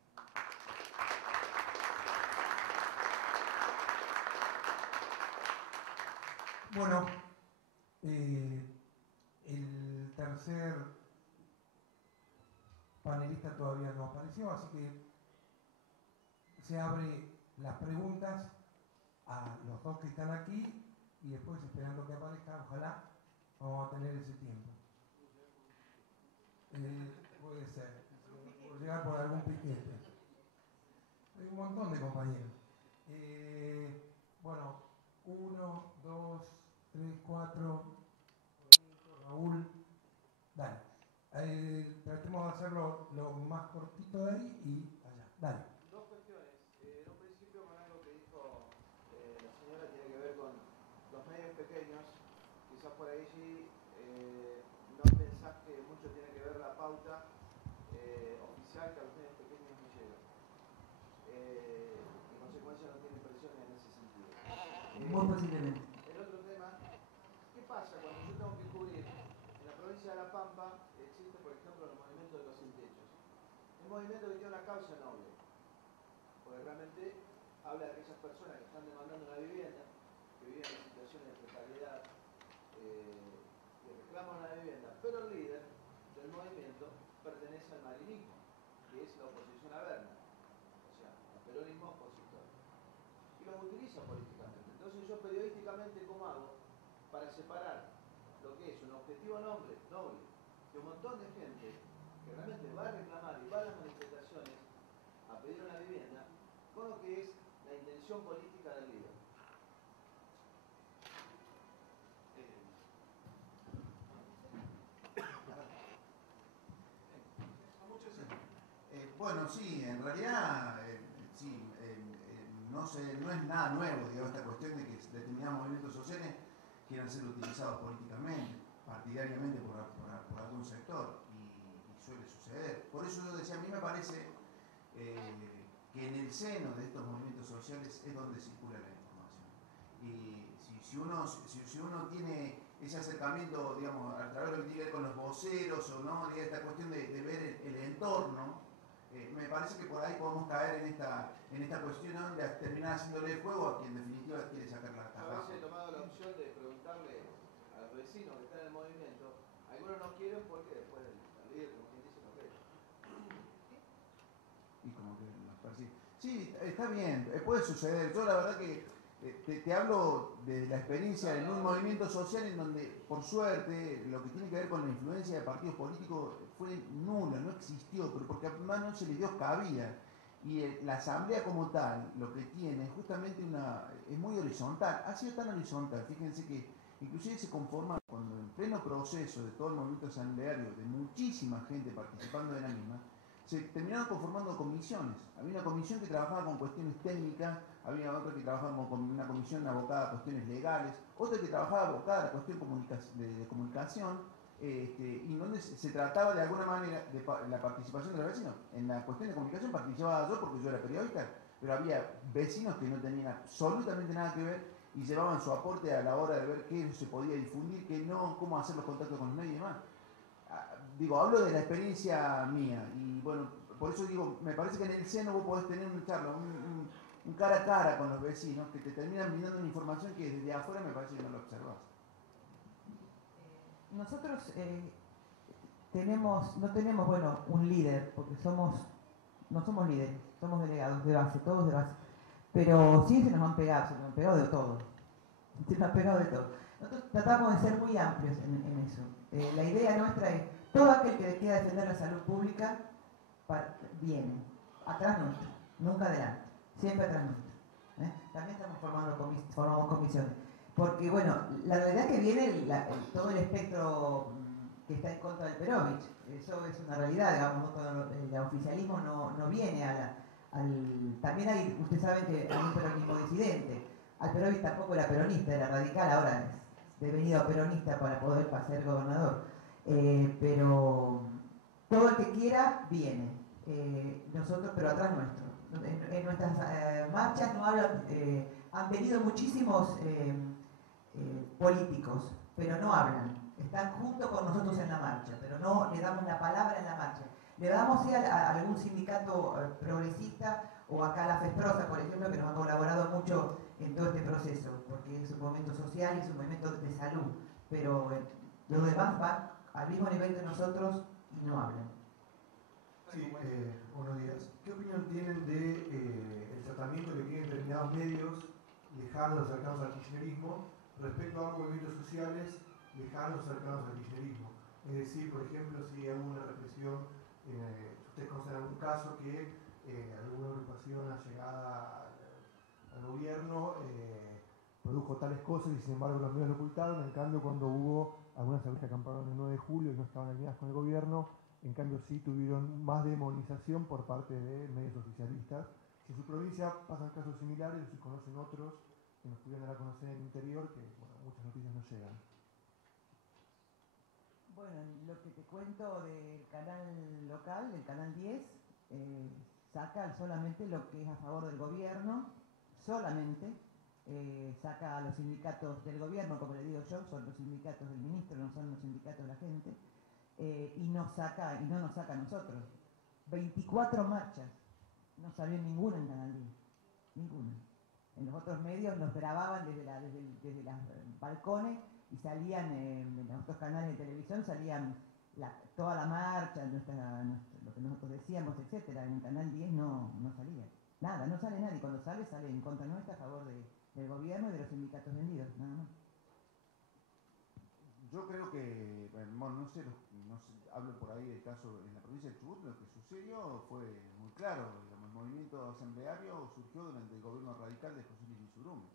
Bueno, el tercer panelista todavía no apareció, así que se abre las preguntas a los 2 que están aquí y después, esperando que aparezca, ojalá vamos a tener ese tiempo. Puede ser, por llegar por algún piquete. Hay un montón de compañeros. Bueno, 1, 2, 3, 4, Raúl, dale. Tratemos de hacerlo lo más cortito de ahí y allá. Dale. 2 cuestiones. En un principio, con algo que dijo la señora, tiene que ver con los medios pequeños. Quizás por ahí sí no pensás que mucho tiene que ver la pauta oficial que a los medios pequeños no llega. En consecuencia no tienen presiones en ese sentido. Muy posiblemente. El otro tema, ¿qué pasa cuando yo tengo que cubrir en la provincia de La Pampa? Existe, por ejemplo, el movimiento de los sin techos. Un movimiento que tiene una causa noble, porque realmente habla de aquellas personas que están demandando una vivienda, que viven en situaciones de precariedad, que reclaman una vivienda, pero el líder del movimiento pertenece al marinismo, que es la oposición a Berna, o sea, al peronismo opositor, y los utiliza políticamente. Entonces yo periodísticamente, ¿cómo hago para separar lo que es un objetivo noble, que un montón de gente que realmente va a reclamar y va a las manifestaciones a pedir una vivienda, con lo que es la intención política del líder? Bueno, sí, en realidad, sí, no es nada nuevo, digamos, esta cuestión de que determinados movimientos sociales quieran ser utilizados políticamente, partidariamente por algún sector, y suele suceder. Por eso yo decía, a mí me parece que en el seno de estos movimientos sociales es donde circula la información. Y si uno tiene ese acercamiento, digamos, a través de lo que tiene que ver con los voceros o no, esta cuestión de ver el entorno, me parece que por ahí podemos caer en esta cuestión, ¿no? De terminar haciéndole el juego a quien en definitiva quiere sacar la Yo a veces he tomado la opción de preguntarle a los vecinos que están en el movimiento, algunos no quieren porque después el líder, como quien dice, no quiere. Y como que nos persigue. Sí, está bien, puede suceder. Yo la verdad que Te hablo de la experiencia en un movimiento social en donde, por suerte, lo que tiene que ver con la influencia de partidos políticos fue nula, no existió, pero porque además no se le dio cabida. Y la asamblea como tal, lo que tiene, justamente es muy horizontal, ha sido tan horizontal, fíjense que inclusive se conforma cuando en pleno proceso de todo el movimiento asambleario, de muchísima gente participando de la misma, se terminaron conformando comisiones. Había una comisión que trabajaba con cuestiones técnicas, había otra que trabajaba con una comisión abocada a cuestiones legales, otra que trabajaba abocada a la cuestión de comunicación, y donde se trataba de alguna manera de la participación de los vecinos. En la cuestión de comunicación participaba yo porque yo era periodista, pero había vecinos que no tenían absolutamente nada que ver y llevaban su aporte a la hora de ver qué se podía difundir, qué no, cómo hacer los contactos con los medios y demás. Digo, hablo de la experiencia mía y bueno, por eso digo, me parece que en el seno vos podés tener una charla, un cara a cara con los vecinos que te terminan brindando una información que desde afuera me parece que no lo observas. Nosotros no tenemos, bueno, un líder, porque no somos líderes, somos delegados de base, todos de base. Pero sí se nos han pegado de todo. Se nos han pegado de todo. Nosotros tratamos de ser muy amplios en eso. La idea nuestra es, todo aquel que quiera defender la salud pública, viene, atrás nuestro, nunca adelante, siempre atrás nuestro. También formamos comisiones. Porque, bueno, la realidad es que viene todo el espectro que está en contra del Perovich. Eso es una realidad, digamos, el oficialismo no viene también hay, ustedes saben que hay un peronismo disidente. Al Perovich tampoco era peronista, era radical, ahora es devenido peronista para poder ser gobernador. Pero todo el que quiera viene. Nosotros, pero atrás nuestro. En nuestras marchas no hablan, han venido muchísimos políticos, pero no hablan. Están junto con nosotros en la marcha, pero no le damos la palabra en la marcha. Le damos a algún sindicato progresista o acá a la FESPROSA, por ejemplo, que nos ha colaborado mucho en todo este proceso, porque es un movimiento social y es un movimiento de salud, pero los demás van al mismo nivel que nosotros y no hablan. Sí, buenos días. ¿Qué opinión tienen de el tratamiento que tienen determinados medios lejanos, cercanos al kirchnerismo, respecto a movimientos sociales lejanos, cercanos al kirchnerismo? Es decir, por ejemplo, si hay una represión, ustedes conocen algún caso que alguna agrupación allegada al gobierno produjo tales cosas y sin embargo los medios lo ocultaron. En cambio, cuando hubo algunas que acamparon el 9 de julio y no estaban alineadas con el gobierno, en cambio sí tuvieron más demonización por parte de medios oficialistas. Si en su provincia pasan casos similares, o si conocen otros que nos pudieran dar a conocer en el interior, que bueno, muchas noticias no llegan. Bueno, lo que te cuento del canal local, del canal 10, saca solamente lo que es a favor del gobierno, solamente. Saca a los sindicatos del gobierno, como le digo yo, son los sindicatos del ministro, no son los sindicatos de la gente, y no nos saca a nosotros. 24 marchas, no salió ninguna en Canal 10, ninguna. En los otros medios nos grababan desde los balcones y salían en los otros canales de televisión, salían toda la marcha, lo que nosotros decíamos, etcétera. En Canal 10 no salía. Nada, no sale nadie. Cuando sale en contra nuestra, a favor del gobierno y de los sindicatos vendidos, nada más. Yo creo que, bueno, no sé, hablo por ahí del caso en la provincia de Chubut, lo que sucedió fue muy claro. Digamos, el movimiento asambleario surgió durante el gobierno radical de José Luis Isurbide.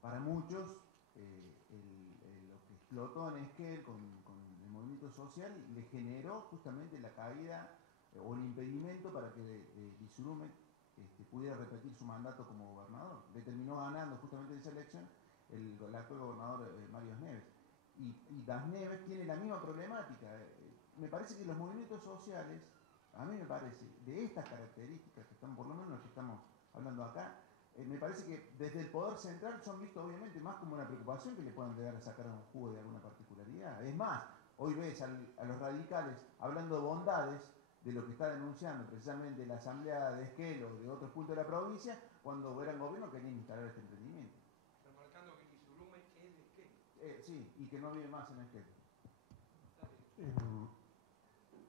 Para muchos, lo que explotó en Esquel con el movimiento social le generó justamente la caída o el impedimento para que Isurbide pudiera repetir su mandato como gobernador. Le terminó ganando justamente en esa elección el actual gobernador Mario Das Neves. Y Das Neves tiene la misma problemática. Me parece que los movimientos sociales, a mí me parece, de estas características que están, por lo menos los que estamos hablando acá, me parece que desde el poder central son vistos obviamente más como una preocupación que le puedan llegar a sacar un jugo de alguna particularidad. Es más, hoy ves a los radicales hablando bondades de lo que está denunciando precisamente la asamblea de Esquel o de otros puntos de la provincia, cuando eran gobierno querían instalar este emprendimiento. Remarcando que Isurbide es de Esquel. Sí, y que no vive más en Esquel.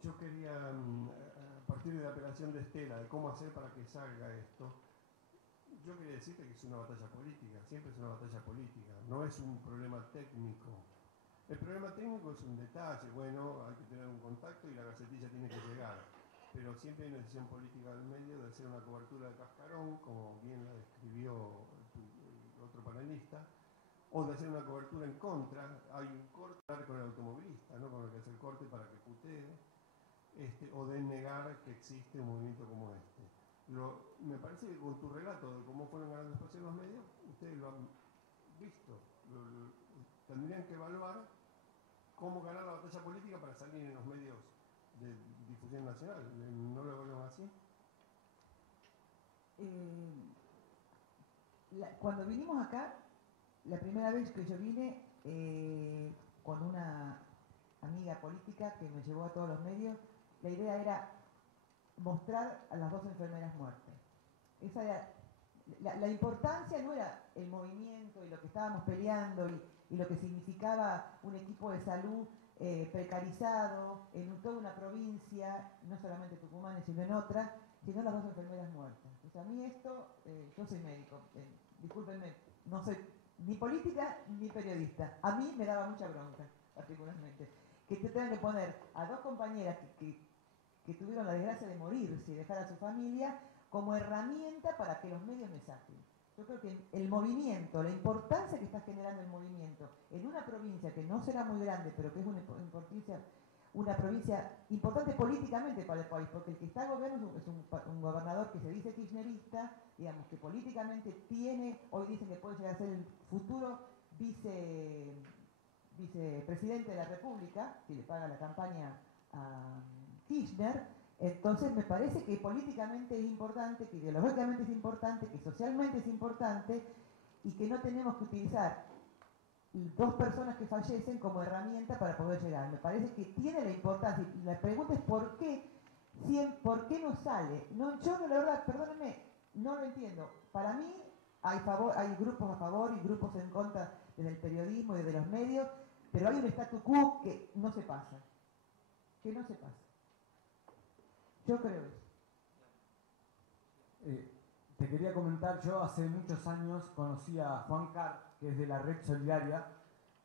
Yo quería, a partir de la apelación de Estela, de cómo hacer para que salga esto, Yo quería decirte que es una batalla política, siempre es una batalla política, no es un problema técnico. El problema técnico es un detalle, bueno, hay que tener un contacto y la gacetilla tiene que llegar, pero siempre hay una decisión política del medio de hacer una cobertura de cascarón, como bien la describió el otro panelista, o de hacer una cobertura en contra. Hay un corte con el automovilista, ¿no? Con el que hace el corte para que putee, o de negar que existe un movimiento como este. Me parece que con tu relato de cómo fueron ganando espacio en los medios, ustedes lo han visto. Tendrían que evaluar cómo ganar la batalla política para salir en los medios de difusión nacional. ¿No lo evalúan así? Cuando vinimos acá, la primera vez que yo vine con una amiga política que me llevó a todos los medios, la idea era mostrar a las 2 enfermeras muertas. Esa era, la importancia no era el movimiento y lo que estábamos peleando y lo que significaba un equipo de salud precarizado en toda una provincia, no solamente Tucumán, sino en otra, sino las 2 enfermeras muertas. O sea, a mí esto, yo soy médico, discúlpenme, no soy ni política ni periodista. A mí me daba mucha bronca, particularmente. Que te tengan que poner a 2 compañeras que tuvieron la desgracia de morirse y dejar a su familia como herramienta para que los medios me saquen. Yo creo que el movimiento, la importancia que está generando el movimiento en una provincia que no será muy grande, pero que es una provincia importante políticamente para el país, porque el que está al gobierno es un gobernador que se dice kirchnerista, digamos, que políticamente tiene, hoy dicen que puede llegar a ser el futuro vicepresidente de la República, si le paga la campaña a Kirchner. Entonces me parece que políticamente es importante, que ideológicamente es importante, que socialmente es importante y que no tenemos que utilizar 2 personas que fallecen como herramienta para poder llegar. Me parece que tiene la importancia. Y la pregunta es ¿por qué no sale? No, yo la verdad, perdónenme, no lo entiendo. Para mí hay grupos a favor y grupos en contra desde el periodismo y desde los medios, pero hay un statu quo que no se pasa. Que no se pasa. Yo creo eso. Te quería comentar, yo hace muchos años conocí a Juan Carr, que es de la Red Solidaria,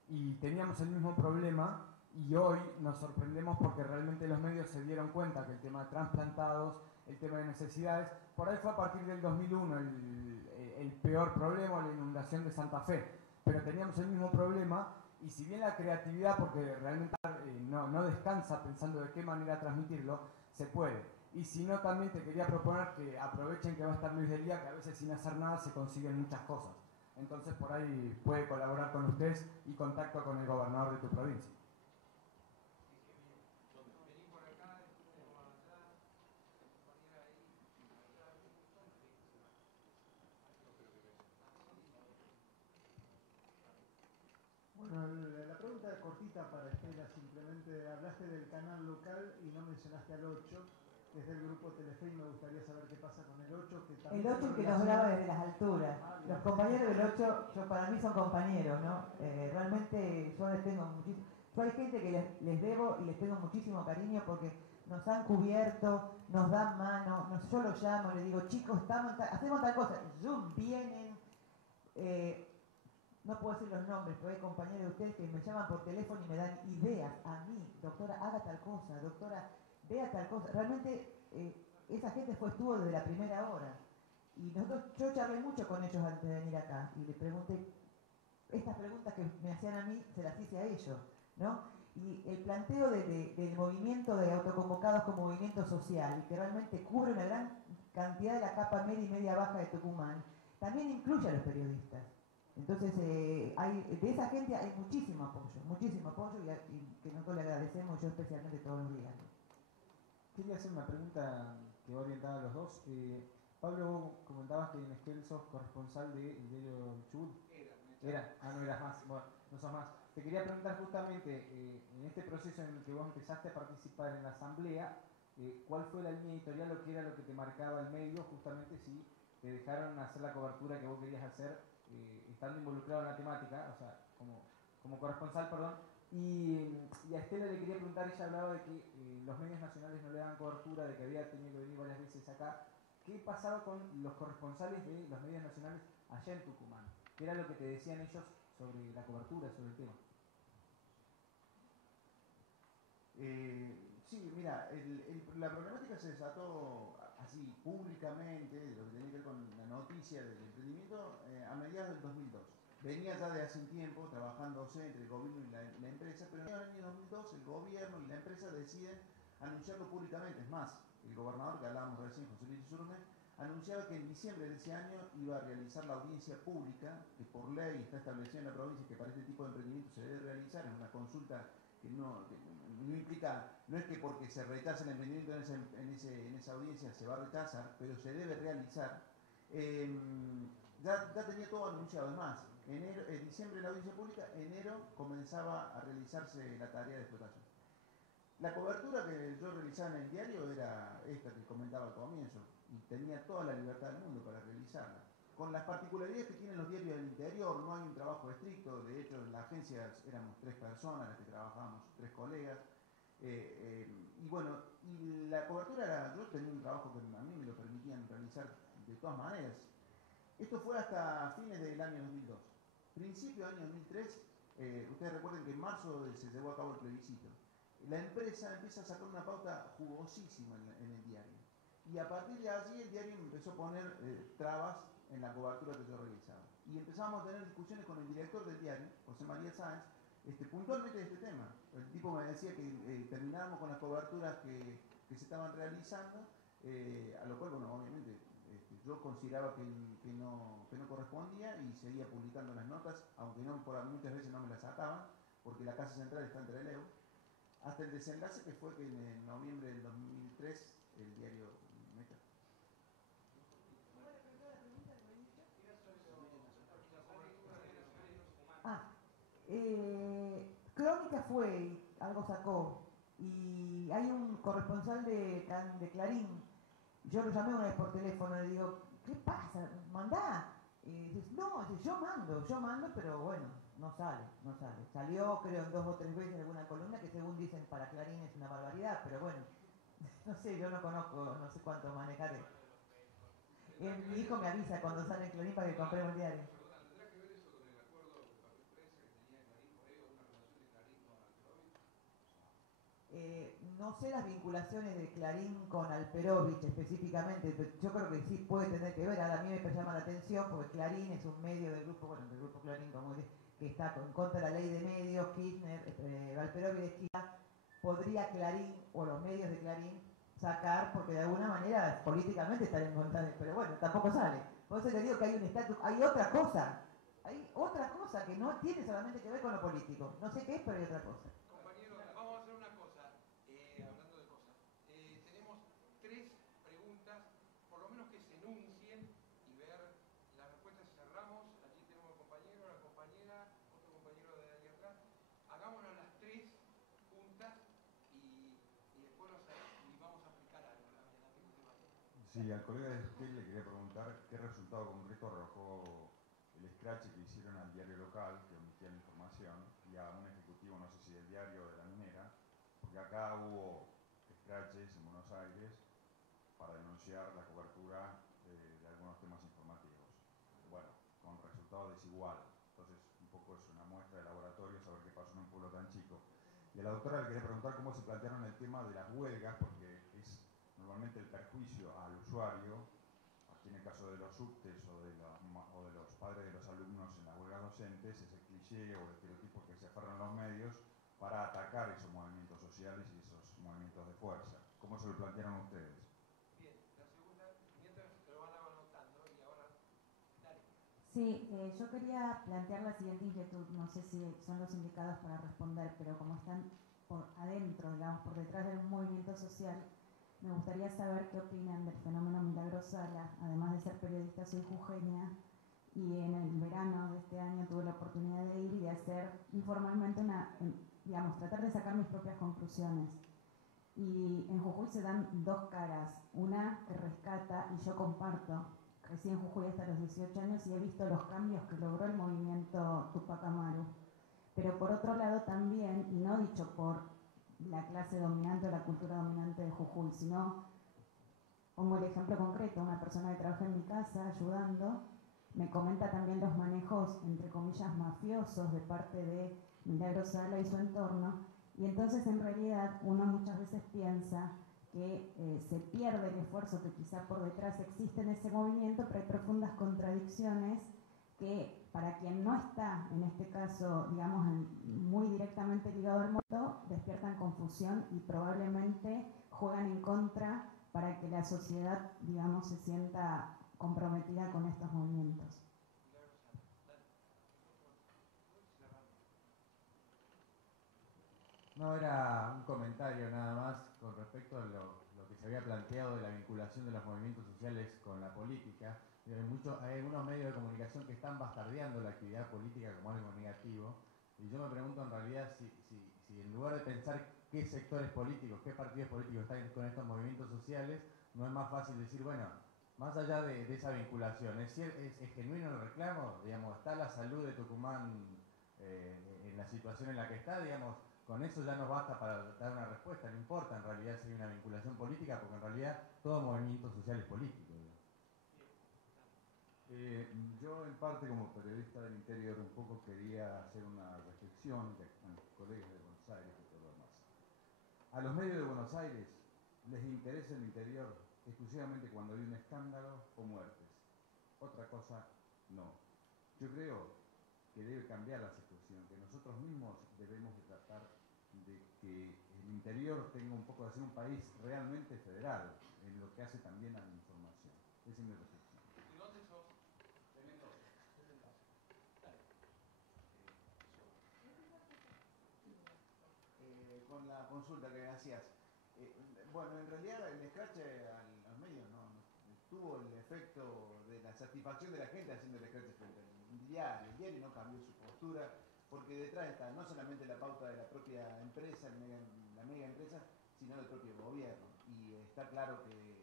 y teníamos el mismo problema, y hoy nos sorprendemos porque realmente los medios se dieron cuenta que el tema de trasplantados, el tema de necesidades, por ahí fue a partir del 2001 el peor problema, la inundación de Santa Fe, pero teníamos el mismo problema, y si bien la creatividad, porque realmente no descansa pensando de qué manera transmitirlo, se puede. Y si no, también te quería proponer que aprovechen que va a estar Luis del Día, que a veces sin hacer nada se consiguen muchas cosas. Entonces por ahí puede colaborar con ustedes y contacto con el gobernador de tu provincia. Vení por acá, vamos allá, compañera ahí, Bueno, la pregunta cortita para Estela, simplemente hablaste del canal local y no mencionaste al 8, que es del grupo Telefe, y me gustaría saber qué pasa con el 8. Que también El 8 que nos graba desde las alturas. Los compañeros del 8, para mí son compañeros, ¿no? Realmente yo les tengo muchísimo... Yo hay gente que les debo y les tengo muchísimo cariño porque nos han cubierto, nos dan mano, yo los llamo, les digo, chicos, hacemos tal cosa, Zoom, vienen... no puedo decir los nombres, pero hay compañeros de ustedes que me llaman por teléfono y me dan ideas a mí, doctora, haga tal cosa, doctora, vea tal cosa. Realmente esa gente estuvo desde la primera hora. Y yo charlé mucho con ellos antes de venir acá y les pregunté, estas preguntas que me hacían a mí, se las hice a ellos, ¿no? Y el planteo del movimiento de autoconvocados como movimiento social, y que realmente cubre una gran cantidad de la capa media y media baja de Tucumán, también incluye a los periodistas. Entonces, de esa gente hay muchísimo apoyo y que nosotros le agradecemos, yo especialmente todos los días. Quería hacer una pregunta que va orientada a los dos. Pablo, vos comentabas que en Esquel sos corresponsal del diario El Chubut. Era, no eras más, bueno, no sos más. Te quería preguntar justamente, en este proceso en el que vos empezaste a participar en la asamblea, ¿cuál fue la línea editorial o qué era lo que te marcaba el medio, justamente si te dejaron hacer la cobertura que vos querías hacer, estando involucrado en la temática, o sea, como corresponsal, perdón? Y a Estela le quería preguntar, ella hablaba de que los medios nacionales no le daban cobertura, de que había tenido que venir varias veces acá. ¿qué pasaba con los corresponsales de los medios nacionales allá en Tucumán? ¿Qué era lo que te decían ellos sobre la cobertura, sobre el tema? Sí, mira, la problemática se desató así públicamente, lo que tenía que ver con la noticia del emprendimiento, a mediados del 2002. Venía ya de hace un tiempo trabajándose entre el gobierno y la empresa, pero en el año 2002 el gobierno y la empresa deciden anunciarlo públicamente. Es más, el gobernador que hablábamos recién, José Luis Isurne, anunciaba que en diciembre de ese año iba a realizar la audiencia pública, que por ley está establecida en la provincia que para este tipo de emprendimiento se debe realizar en una consulta que no implica, no es que porque se rechaza el emprendimiento en esa audiencia se va a rechazar, pero se debe realizar. Ya tenía todo anunciado. Además, en diciembre la audiencia pública, enero comenzaba a realizarse la tarea de explotación. La cobertura que yo realizaba en el diario era esta que comentaba al comienzo, y tenía toda la libertad del mundo para realizarla. Con las particularidades que tienen los diarios del interior, no hay un trabajo estricto. De hecho, en la agencia éramos 3 personas las que trabajábamos, 3 colegas. Y bueno, y la cobertura era, yo tenía un trabajo que a mí me lo permitían realizar de todas maneras. Esto fue hasta fines del año 2002. Principio del año 2003, ustedes recuerden que en marzo se llevó a cabo el plebiscito. La empresa empieza a sacar una pauta jugosísima en el diario. Y a partir de allí el diario empezó a poner trabas en la cobertura que yo realizaba. Y empezamos a tener discusiones con el director del diario, José María Sáenz, puntualmente de este tema. El tipo me decía que terminábamos con las coberturas que se estaban realizando, a lo cual, bueno, obviamente yo consideraba que no correspondía y seguía publicando las notas, aunque muchas veces no me las sacaban, porque la casa central está en Trelew, hasta el desenlace que fue que en noviembre del 2003 el diario Meta. Crónica fue, algo sacó, y hay un corresponsal de Clarín. Yo lo llamé una vez por teléfono y le digo, ¿qué pasa? Mandá. Dice, no, yo mando, pero bueno, no sale. Salió, creo, 2 o 3 veces en alguna columna que según dicen para Clarín es una barbaridad, pero bueno, no sé, yo no conozco, no sé cuánto manejaré. Mi hijo me avisa cuando sale en Clarín para que compremos el diario. No sé las vinculaciones de Clarín con Alperovich específicamente, pero yo creo que sí puede tener que ver. Ahora a mí me llama la atención porque Clarín es un medio del grupo, del grupo Clarín, como dice, que está en contra de la ley de medios. Kirchner, Alperovich decía, podría Clarín o los medios de Clarín sacar, porque de alguna manera políticamente están en contra de, pero bueno, tampoco sale. Por eso le digo que hay un estatus, hay otra cosa que no tiene solamente que ver con lo político. No sé qué es, pero hay otra cosa. Sí, al colega de usted le quería preguntar qué resultado concreto arrojó el escrache que hicieron al diario local, que omitía la información, y a un ejecutivo, no sé si del diario o de la minera, porque acá hubo escraches en Buenos Aires para denunciar la cobertura de algunos temas informativos. Bueno, con resultado desigual. Entonces, un poco es una muestra de laboratorio saber qué pasó en un pueblo tan chico. Y a la doctora le quería preguntar cómo se plantearon el tema de las huelgas, porque es normalmente el perjuicio al usuario, aquí en el caso de los subtes o de los padres de los alumnos en las huelgas docentes, ese cliché o estereotipo que se aferran los medios para atacar esos movimientos sociales y esos movimientos de fuerza. ¿Cómo se lo plantearon ustedes? Bien, la segunda, mientras lo van anotando y ahora, dale. Sí, yo quería plantear la siguiente inquietud, no sé si son los indicados para responder, pero como están por adentro, digamos, por detrás de un movimiento social, me gustaría saber qué opinan del fenómeno Milagros Sala. Además de ser periodista, soy jujeña y en el verano de este año tuve la oportunidad de ir y de hacer informalmente tratar de sacar mis propias conclusiones. Y en Jujuy se dan 2 caras, una que rescata y yo comparto. Crecí en Jujuy hasta los 18 años y he visto los cambios que logró el movimiento Tupac Amaru. Pero por otro lado también, y no dicho por la clase dominante o la cultura dominante de Jujuy, sino pongo el ejemplo concreto, una persona que trabaja en mi casa ayudando, me comenta también los manejos, entre comillas, mafiosos de parte de Milagro Sala y su entorno, y entonces en realidad uno muchas veces piensa que se pierde el esfuerzo que quizá por detrás existe en ese movimiento, pero hay profundas contradicciones que para quien no está, en este caso, digamos, muy directamente ligado al mundo, despiertan confusión y probablemente juegan en contra para que la sociedad, digamos, se sienta comprometida con estos movimientos. No, era un comentario nada más con respecto a lo que se había planteado de la vinculación de los movimientos sociales con la política. Hay algunos medios de comunicación que están bastardeando la actividad política como algo negativo, y yo me pregunto en realidad si en lugar de pensar qué sectores políticos, qué partidos políticos están con estos movimientos sociales, no es más fácil decir, bueno, más allá de esa vinculación, ¿es genuino el reclamo? Digamos, ¿está la salud de Tucumán en la situación en la que está? Digamos, con eso ya nos basta para dar una respuesta, no importa en realidad si hay una vinculación política, porque en realidad todo movimiento social es político. Yo en parte como periodista del interior un poco quería hacer una reflexión a mis colegas de Buenos Aires y todo lo demás. A los medios de Buenos Aires les interesa el interior exclusivamente cuando hay un escándalo o muertes. Otra cosa no. Yo creo que debe cambiar la situación, que nosotros mismos debemos de tratar de que el interior tenga un poco de ser un país realmente federal en lo que hace también a la información. Esa es mi reflexión. ¿Y dónde sos? De Mendoza. Con la consulta que me hacías. Bueno, en realidad el scratch a los medios no tuvo el efecto de la satisfacción de la gente haciendo el scratch frente al diario. El diario no cambió su postura, porque detrás está no solamente la pauta de la propia empresa, la mega empresa, sino del propio gobierno. Y está claro que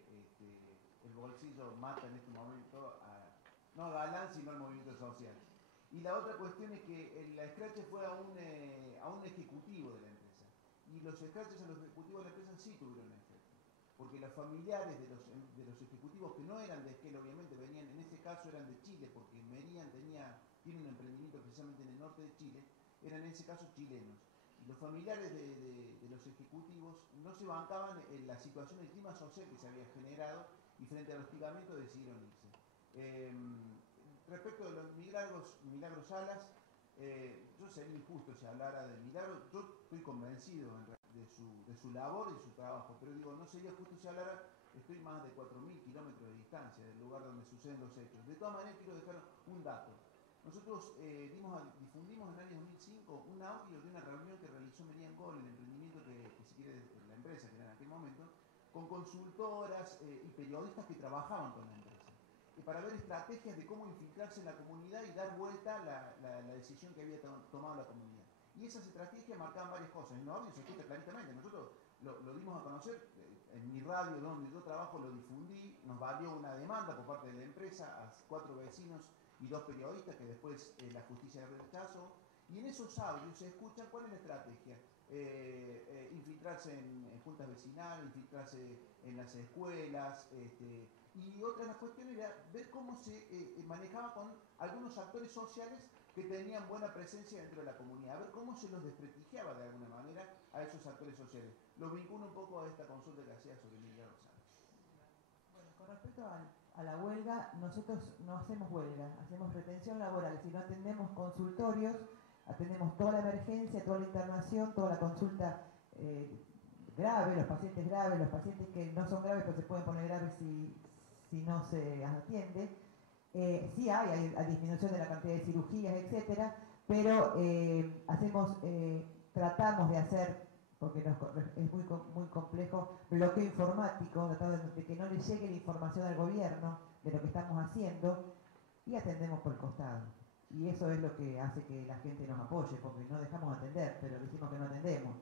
el bolsillo mata en este momento no a Galán, sino al movimiento social. Y la otra cuestión es que el scratch fue a un ejecutivo de la empresa. Y los scratches a los ejecutivos de la empresa sí tuvieron efecto. Porque los familiares de los ejecutivos que no eran de Esquel, obviamente venían, en ese caso eran de Chile, porque Merian tiene un emprendimiento precisamente en el norte de Chile, eran en ese caso chilenos. Y los familiares de los ejecutivos no se bancaban en la situación, el clima social que se había generado, y frente al hostigamiento decidieron irse. Respecto de los Milagros Salas, yo sería injusto si hablara de Milagro. Yo estoy convencido de su labor y de su trabajo, pero digo, no sería justo si hablara, estoy más de 4.000 kilómetros de distancia del lugar donde suceden los hechos. De todas maneras, quiero dejar un dato. Nosotros difundimos en el año 2005 un audio de una reunión que realizó Merian Gol, el emprendimiento que si quiere, la empresa que era en aquel momento, con consultoras y periodistas que trabajaban con la empresa, para ver estrategias de cómo infiltrarse en la comunidad y dar vuelta la decisión que había tomado la comunidad. Y esas estrategias marcaban varias cosas. En el audio se escucha claramente. Nosotros lo dimos a conocer en mi radio, donde yo trabajo, lo difundí. Nos valió una demanda por parte de la empresa a 4 vecinos y 2 periodistas que después la justicia rechazó. Y en esos audios se escucha cuál es la estrategia. Infiltrarse en juntas vecinales, infiltrarse en las escuelas, y otra de las cuestiones era ver cómo se manejaba con algunos actores sociales que tenían buena presencia dentro de la comunidad, a ver cómo se los desprestigiaba de alguna manera a esos actores sociales. Lo vinculo un poco a esta consulta que hacía sobre Miguel González. Bueno, con respecto a la huelga, nosotros no hacemos huelga, hacemos retención laboral. Si no atendemos consultorios, atendemos toda la emergencia, toda la internación, toda la consulta grave, los pacientes graves, los pacientes que no son graves pero se pueden poner graves si no se atiende. Sí hay disminución de la cantidad de cirugías, etcétera, pero tratamos de hacer, porque es muy complejo, bloqueo informático, tratando de que no le llegue la información al gobierno de lo que estamos haciendo, y atendemos por el costado. Y eso es lo que hace que la gente nos apoye, porque no dejamos de atender, pero decimos que no atendemos.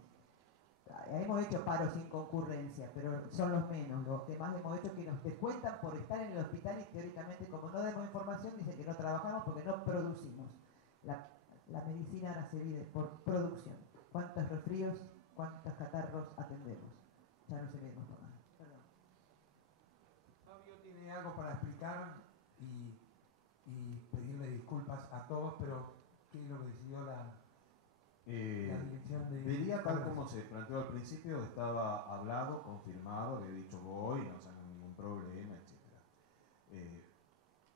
Hemos hecho paros sin concurrencia, pero son los menos. Los que más hemos hecho es que nos descuentan por estar en el hospital y teóricamente, como no damos información, dicen que no trabajamos porque no producimos. La medicina ahora se vive por producción. ¿Cuántos resfríos, cuántos catarros atendemos? Ya no se vemos por nada. Perdón. tiene algo para explicar y pedirle disculpas a todos, pero ¿qué es lo que decidió la dirección de... Diría tal como se planteó al principio, estaba hablado, confirmado, había dicho voy, no se ningún problema, etc.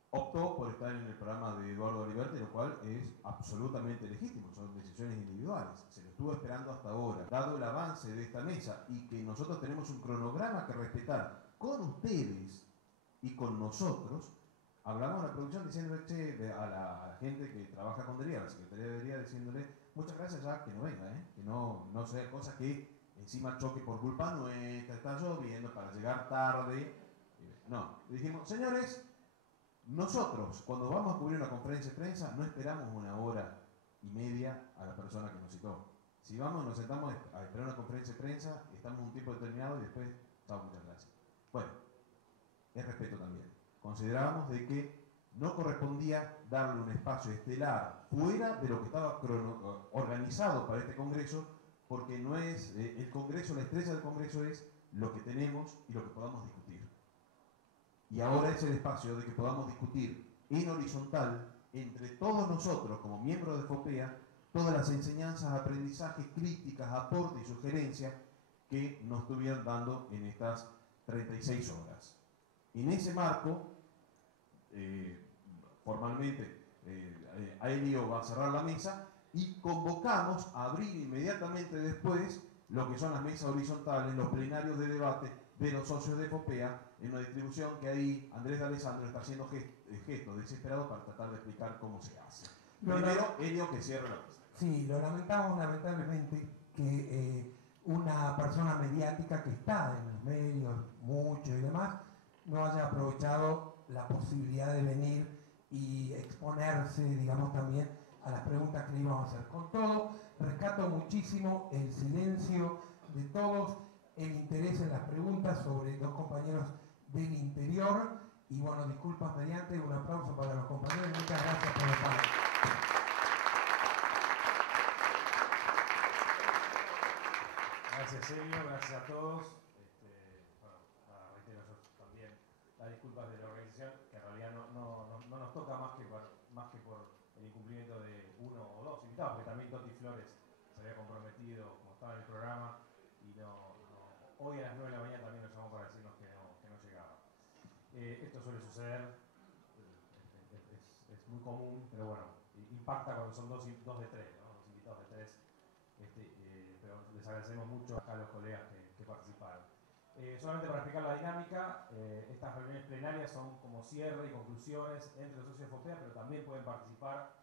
Optó por estar en el programa de Eduardo Oliverti, lo cual es absolutamente legítimo, son decisiones individuales. Se lo estuvo esperando hasta ahora. Dado el avance de esta mesa y que nosotros tenemos un cronograma que respetar con ustedes y con nosotros, hablamos a la producción diciéndole a la gente que trabaja con Dería, a la Secretaría de Dería, diciéndole muchas gracias ya, que no venga, que no sea cosa que encima choque por culpa nuestra, está lloviendo para llegar tarde. No, le dijimos, señores, nosotros, cuando vamos a cubrir una conferencia de prensa, no esperamos 1 hora y media a la persona que nos citó. Si vamos, nos sentamos a esperar una conferencia de prensa, estamos un tiempo determinado y después, chao, muchas gracias. Bueno, es respeto también. Considerábamos de que no correspondía darle un espacio estelar fuera de lo que estaba organizado para este Congreso, porque no es el Congreso, la estrella del Congreso es lo que tenemos y lo que podamos discutir. Y ahora es el espacio de que podamos discutir en horizontal, entre todos nosotros como miembros de FOPEA, todas las enseñanzas, aprendizajes, críticas, aportes y sugerencias que nos estuvieran dando en estas 36 horas. En ese marco, formalmente, Aelio va a cerrar la mesa y convocamos a abrir inmediatamente después lo que son las mesas horizontales, los plenarios de debate de los socios de FOPEA, en una distribución que ahí Andrés de Alessandro está haciendo gestos desesperados para tratar de explicar cómo se hace. Primero, Elio que cierre la mesa. Sí, lo lamentamos lamentablemente que una persona mediática que está en los medios, mucho y demás, no haya aprovechado la posibilidad de venir y exponerse, digamos, también a las preguntas que le íbamos a hacer. Con todo, rescato muchísimo el silencio de todos, el interés en las preguntas sobre dos compañeros del interior y, bueno, disculpas mediante, un aplauso para los compañeros y muchas gracias por estar. Gracias, Elio, gracias a todos. Reitero yo también las disculpas de la organización, que en realidad no nos toca más que por el incumplimiento de uno o dos invitados, porque también Toti Flores se había comprometido, como estaba en el programa, y hoy a las 9 de la mañana también nos llamó para decirnos que no llegaba. Esto suele suceder, es muy común, pero bueno, impacta cuando son dos de tres, ¿no? Los invitados de tres. Pero les agradecemos mucho acá a los colegas que participaron. Solamente para explicar la dinámica, estas reuniones plenarias son como cierre y conclusiones entre los socios de FOPEA, pero también pueden participar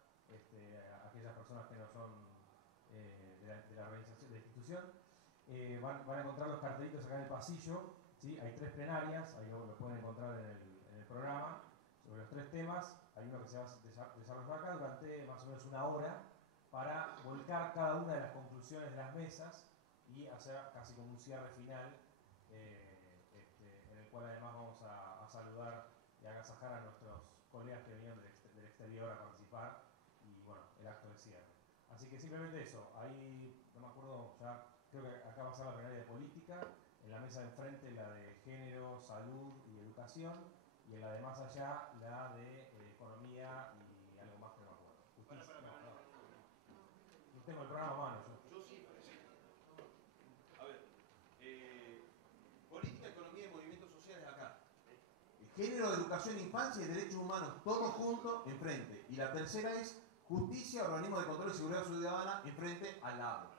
aquellas personas que no son de la organización, de la institución. Van a encontrar los cartelitos acá en el pasillo, ¿sí? Hay 3 plenarias, ahí lo pueden encontrar en el programa, sobre los 3 temas. Hay uno que se va a desarrollar acá durante más o menos 1 hora, para volcar cada una de las conclusiones de las mesas y hacer casi como un cierre final, en el cual además vamos a saludar y agasajar a nuestros colegas que vinieron del exterior a participar y bueno, el acto de cierre. Así que simplemente eso, ahí no me acuerdo, ya creo que acá va a ser la plenaria de política, en la mesa de enfrente la de género, salud y educación, y en la de más allá la de economía y algo más que no me acuerdo. Justicia, no tengo el programa a mano. Yo sí, a ver, política, economía y movimientos sociales acá. Género, educación, infancia y derechos humanos, todos juntos enfrente. Y la tercera es justicia, organismo de control y seguridad ciudadana enfrente al lado.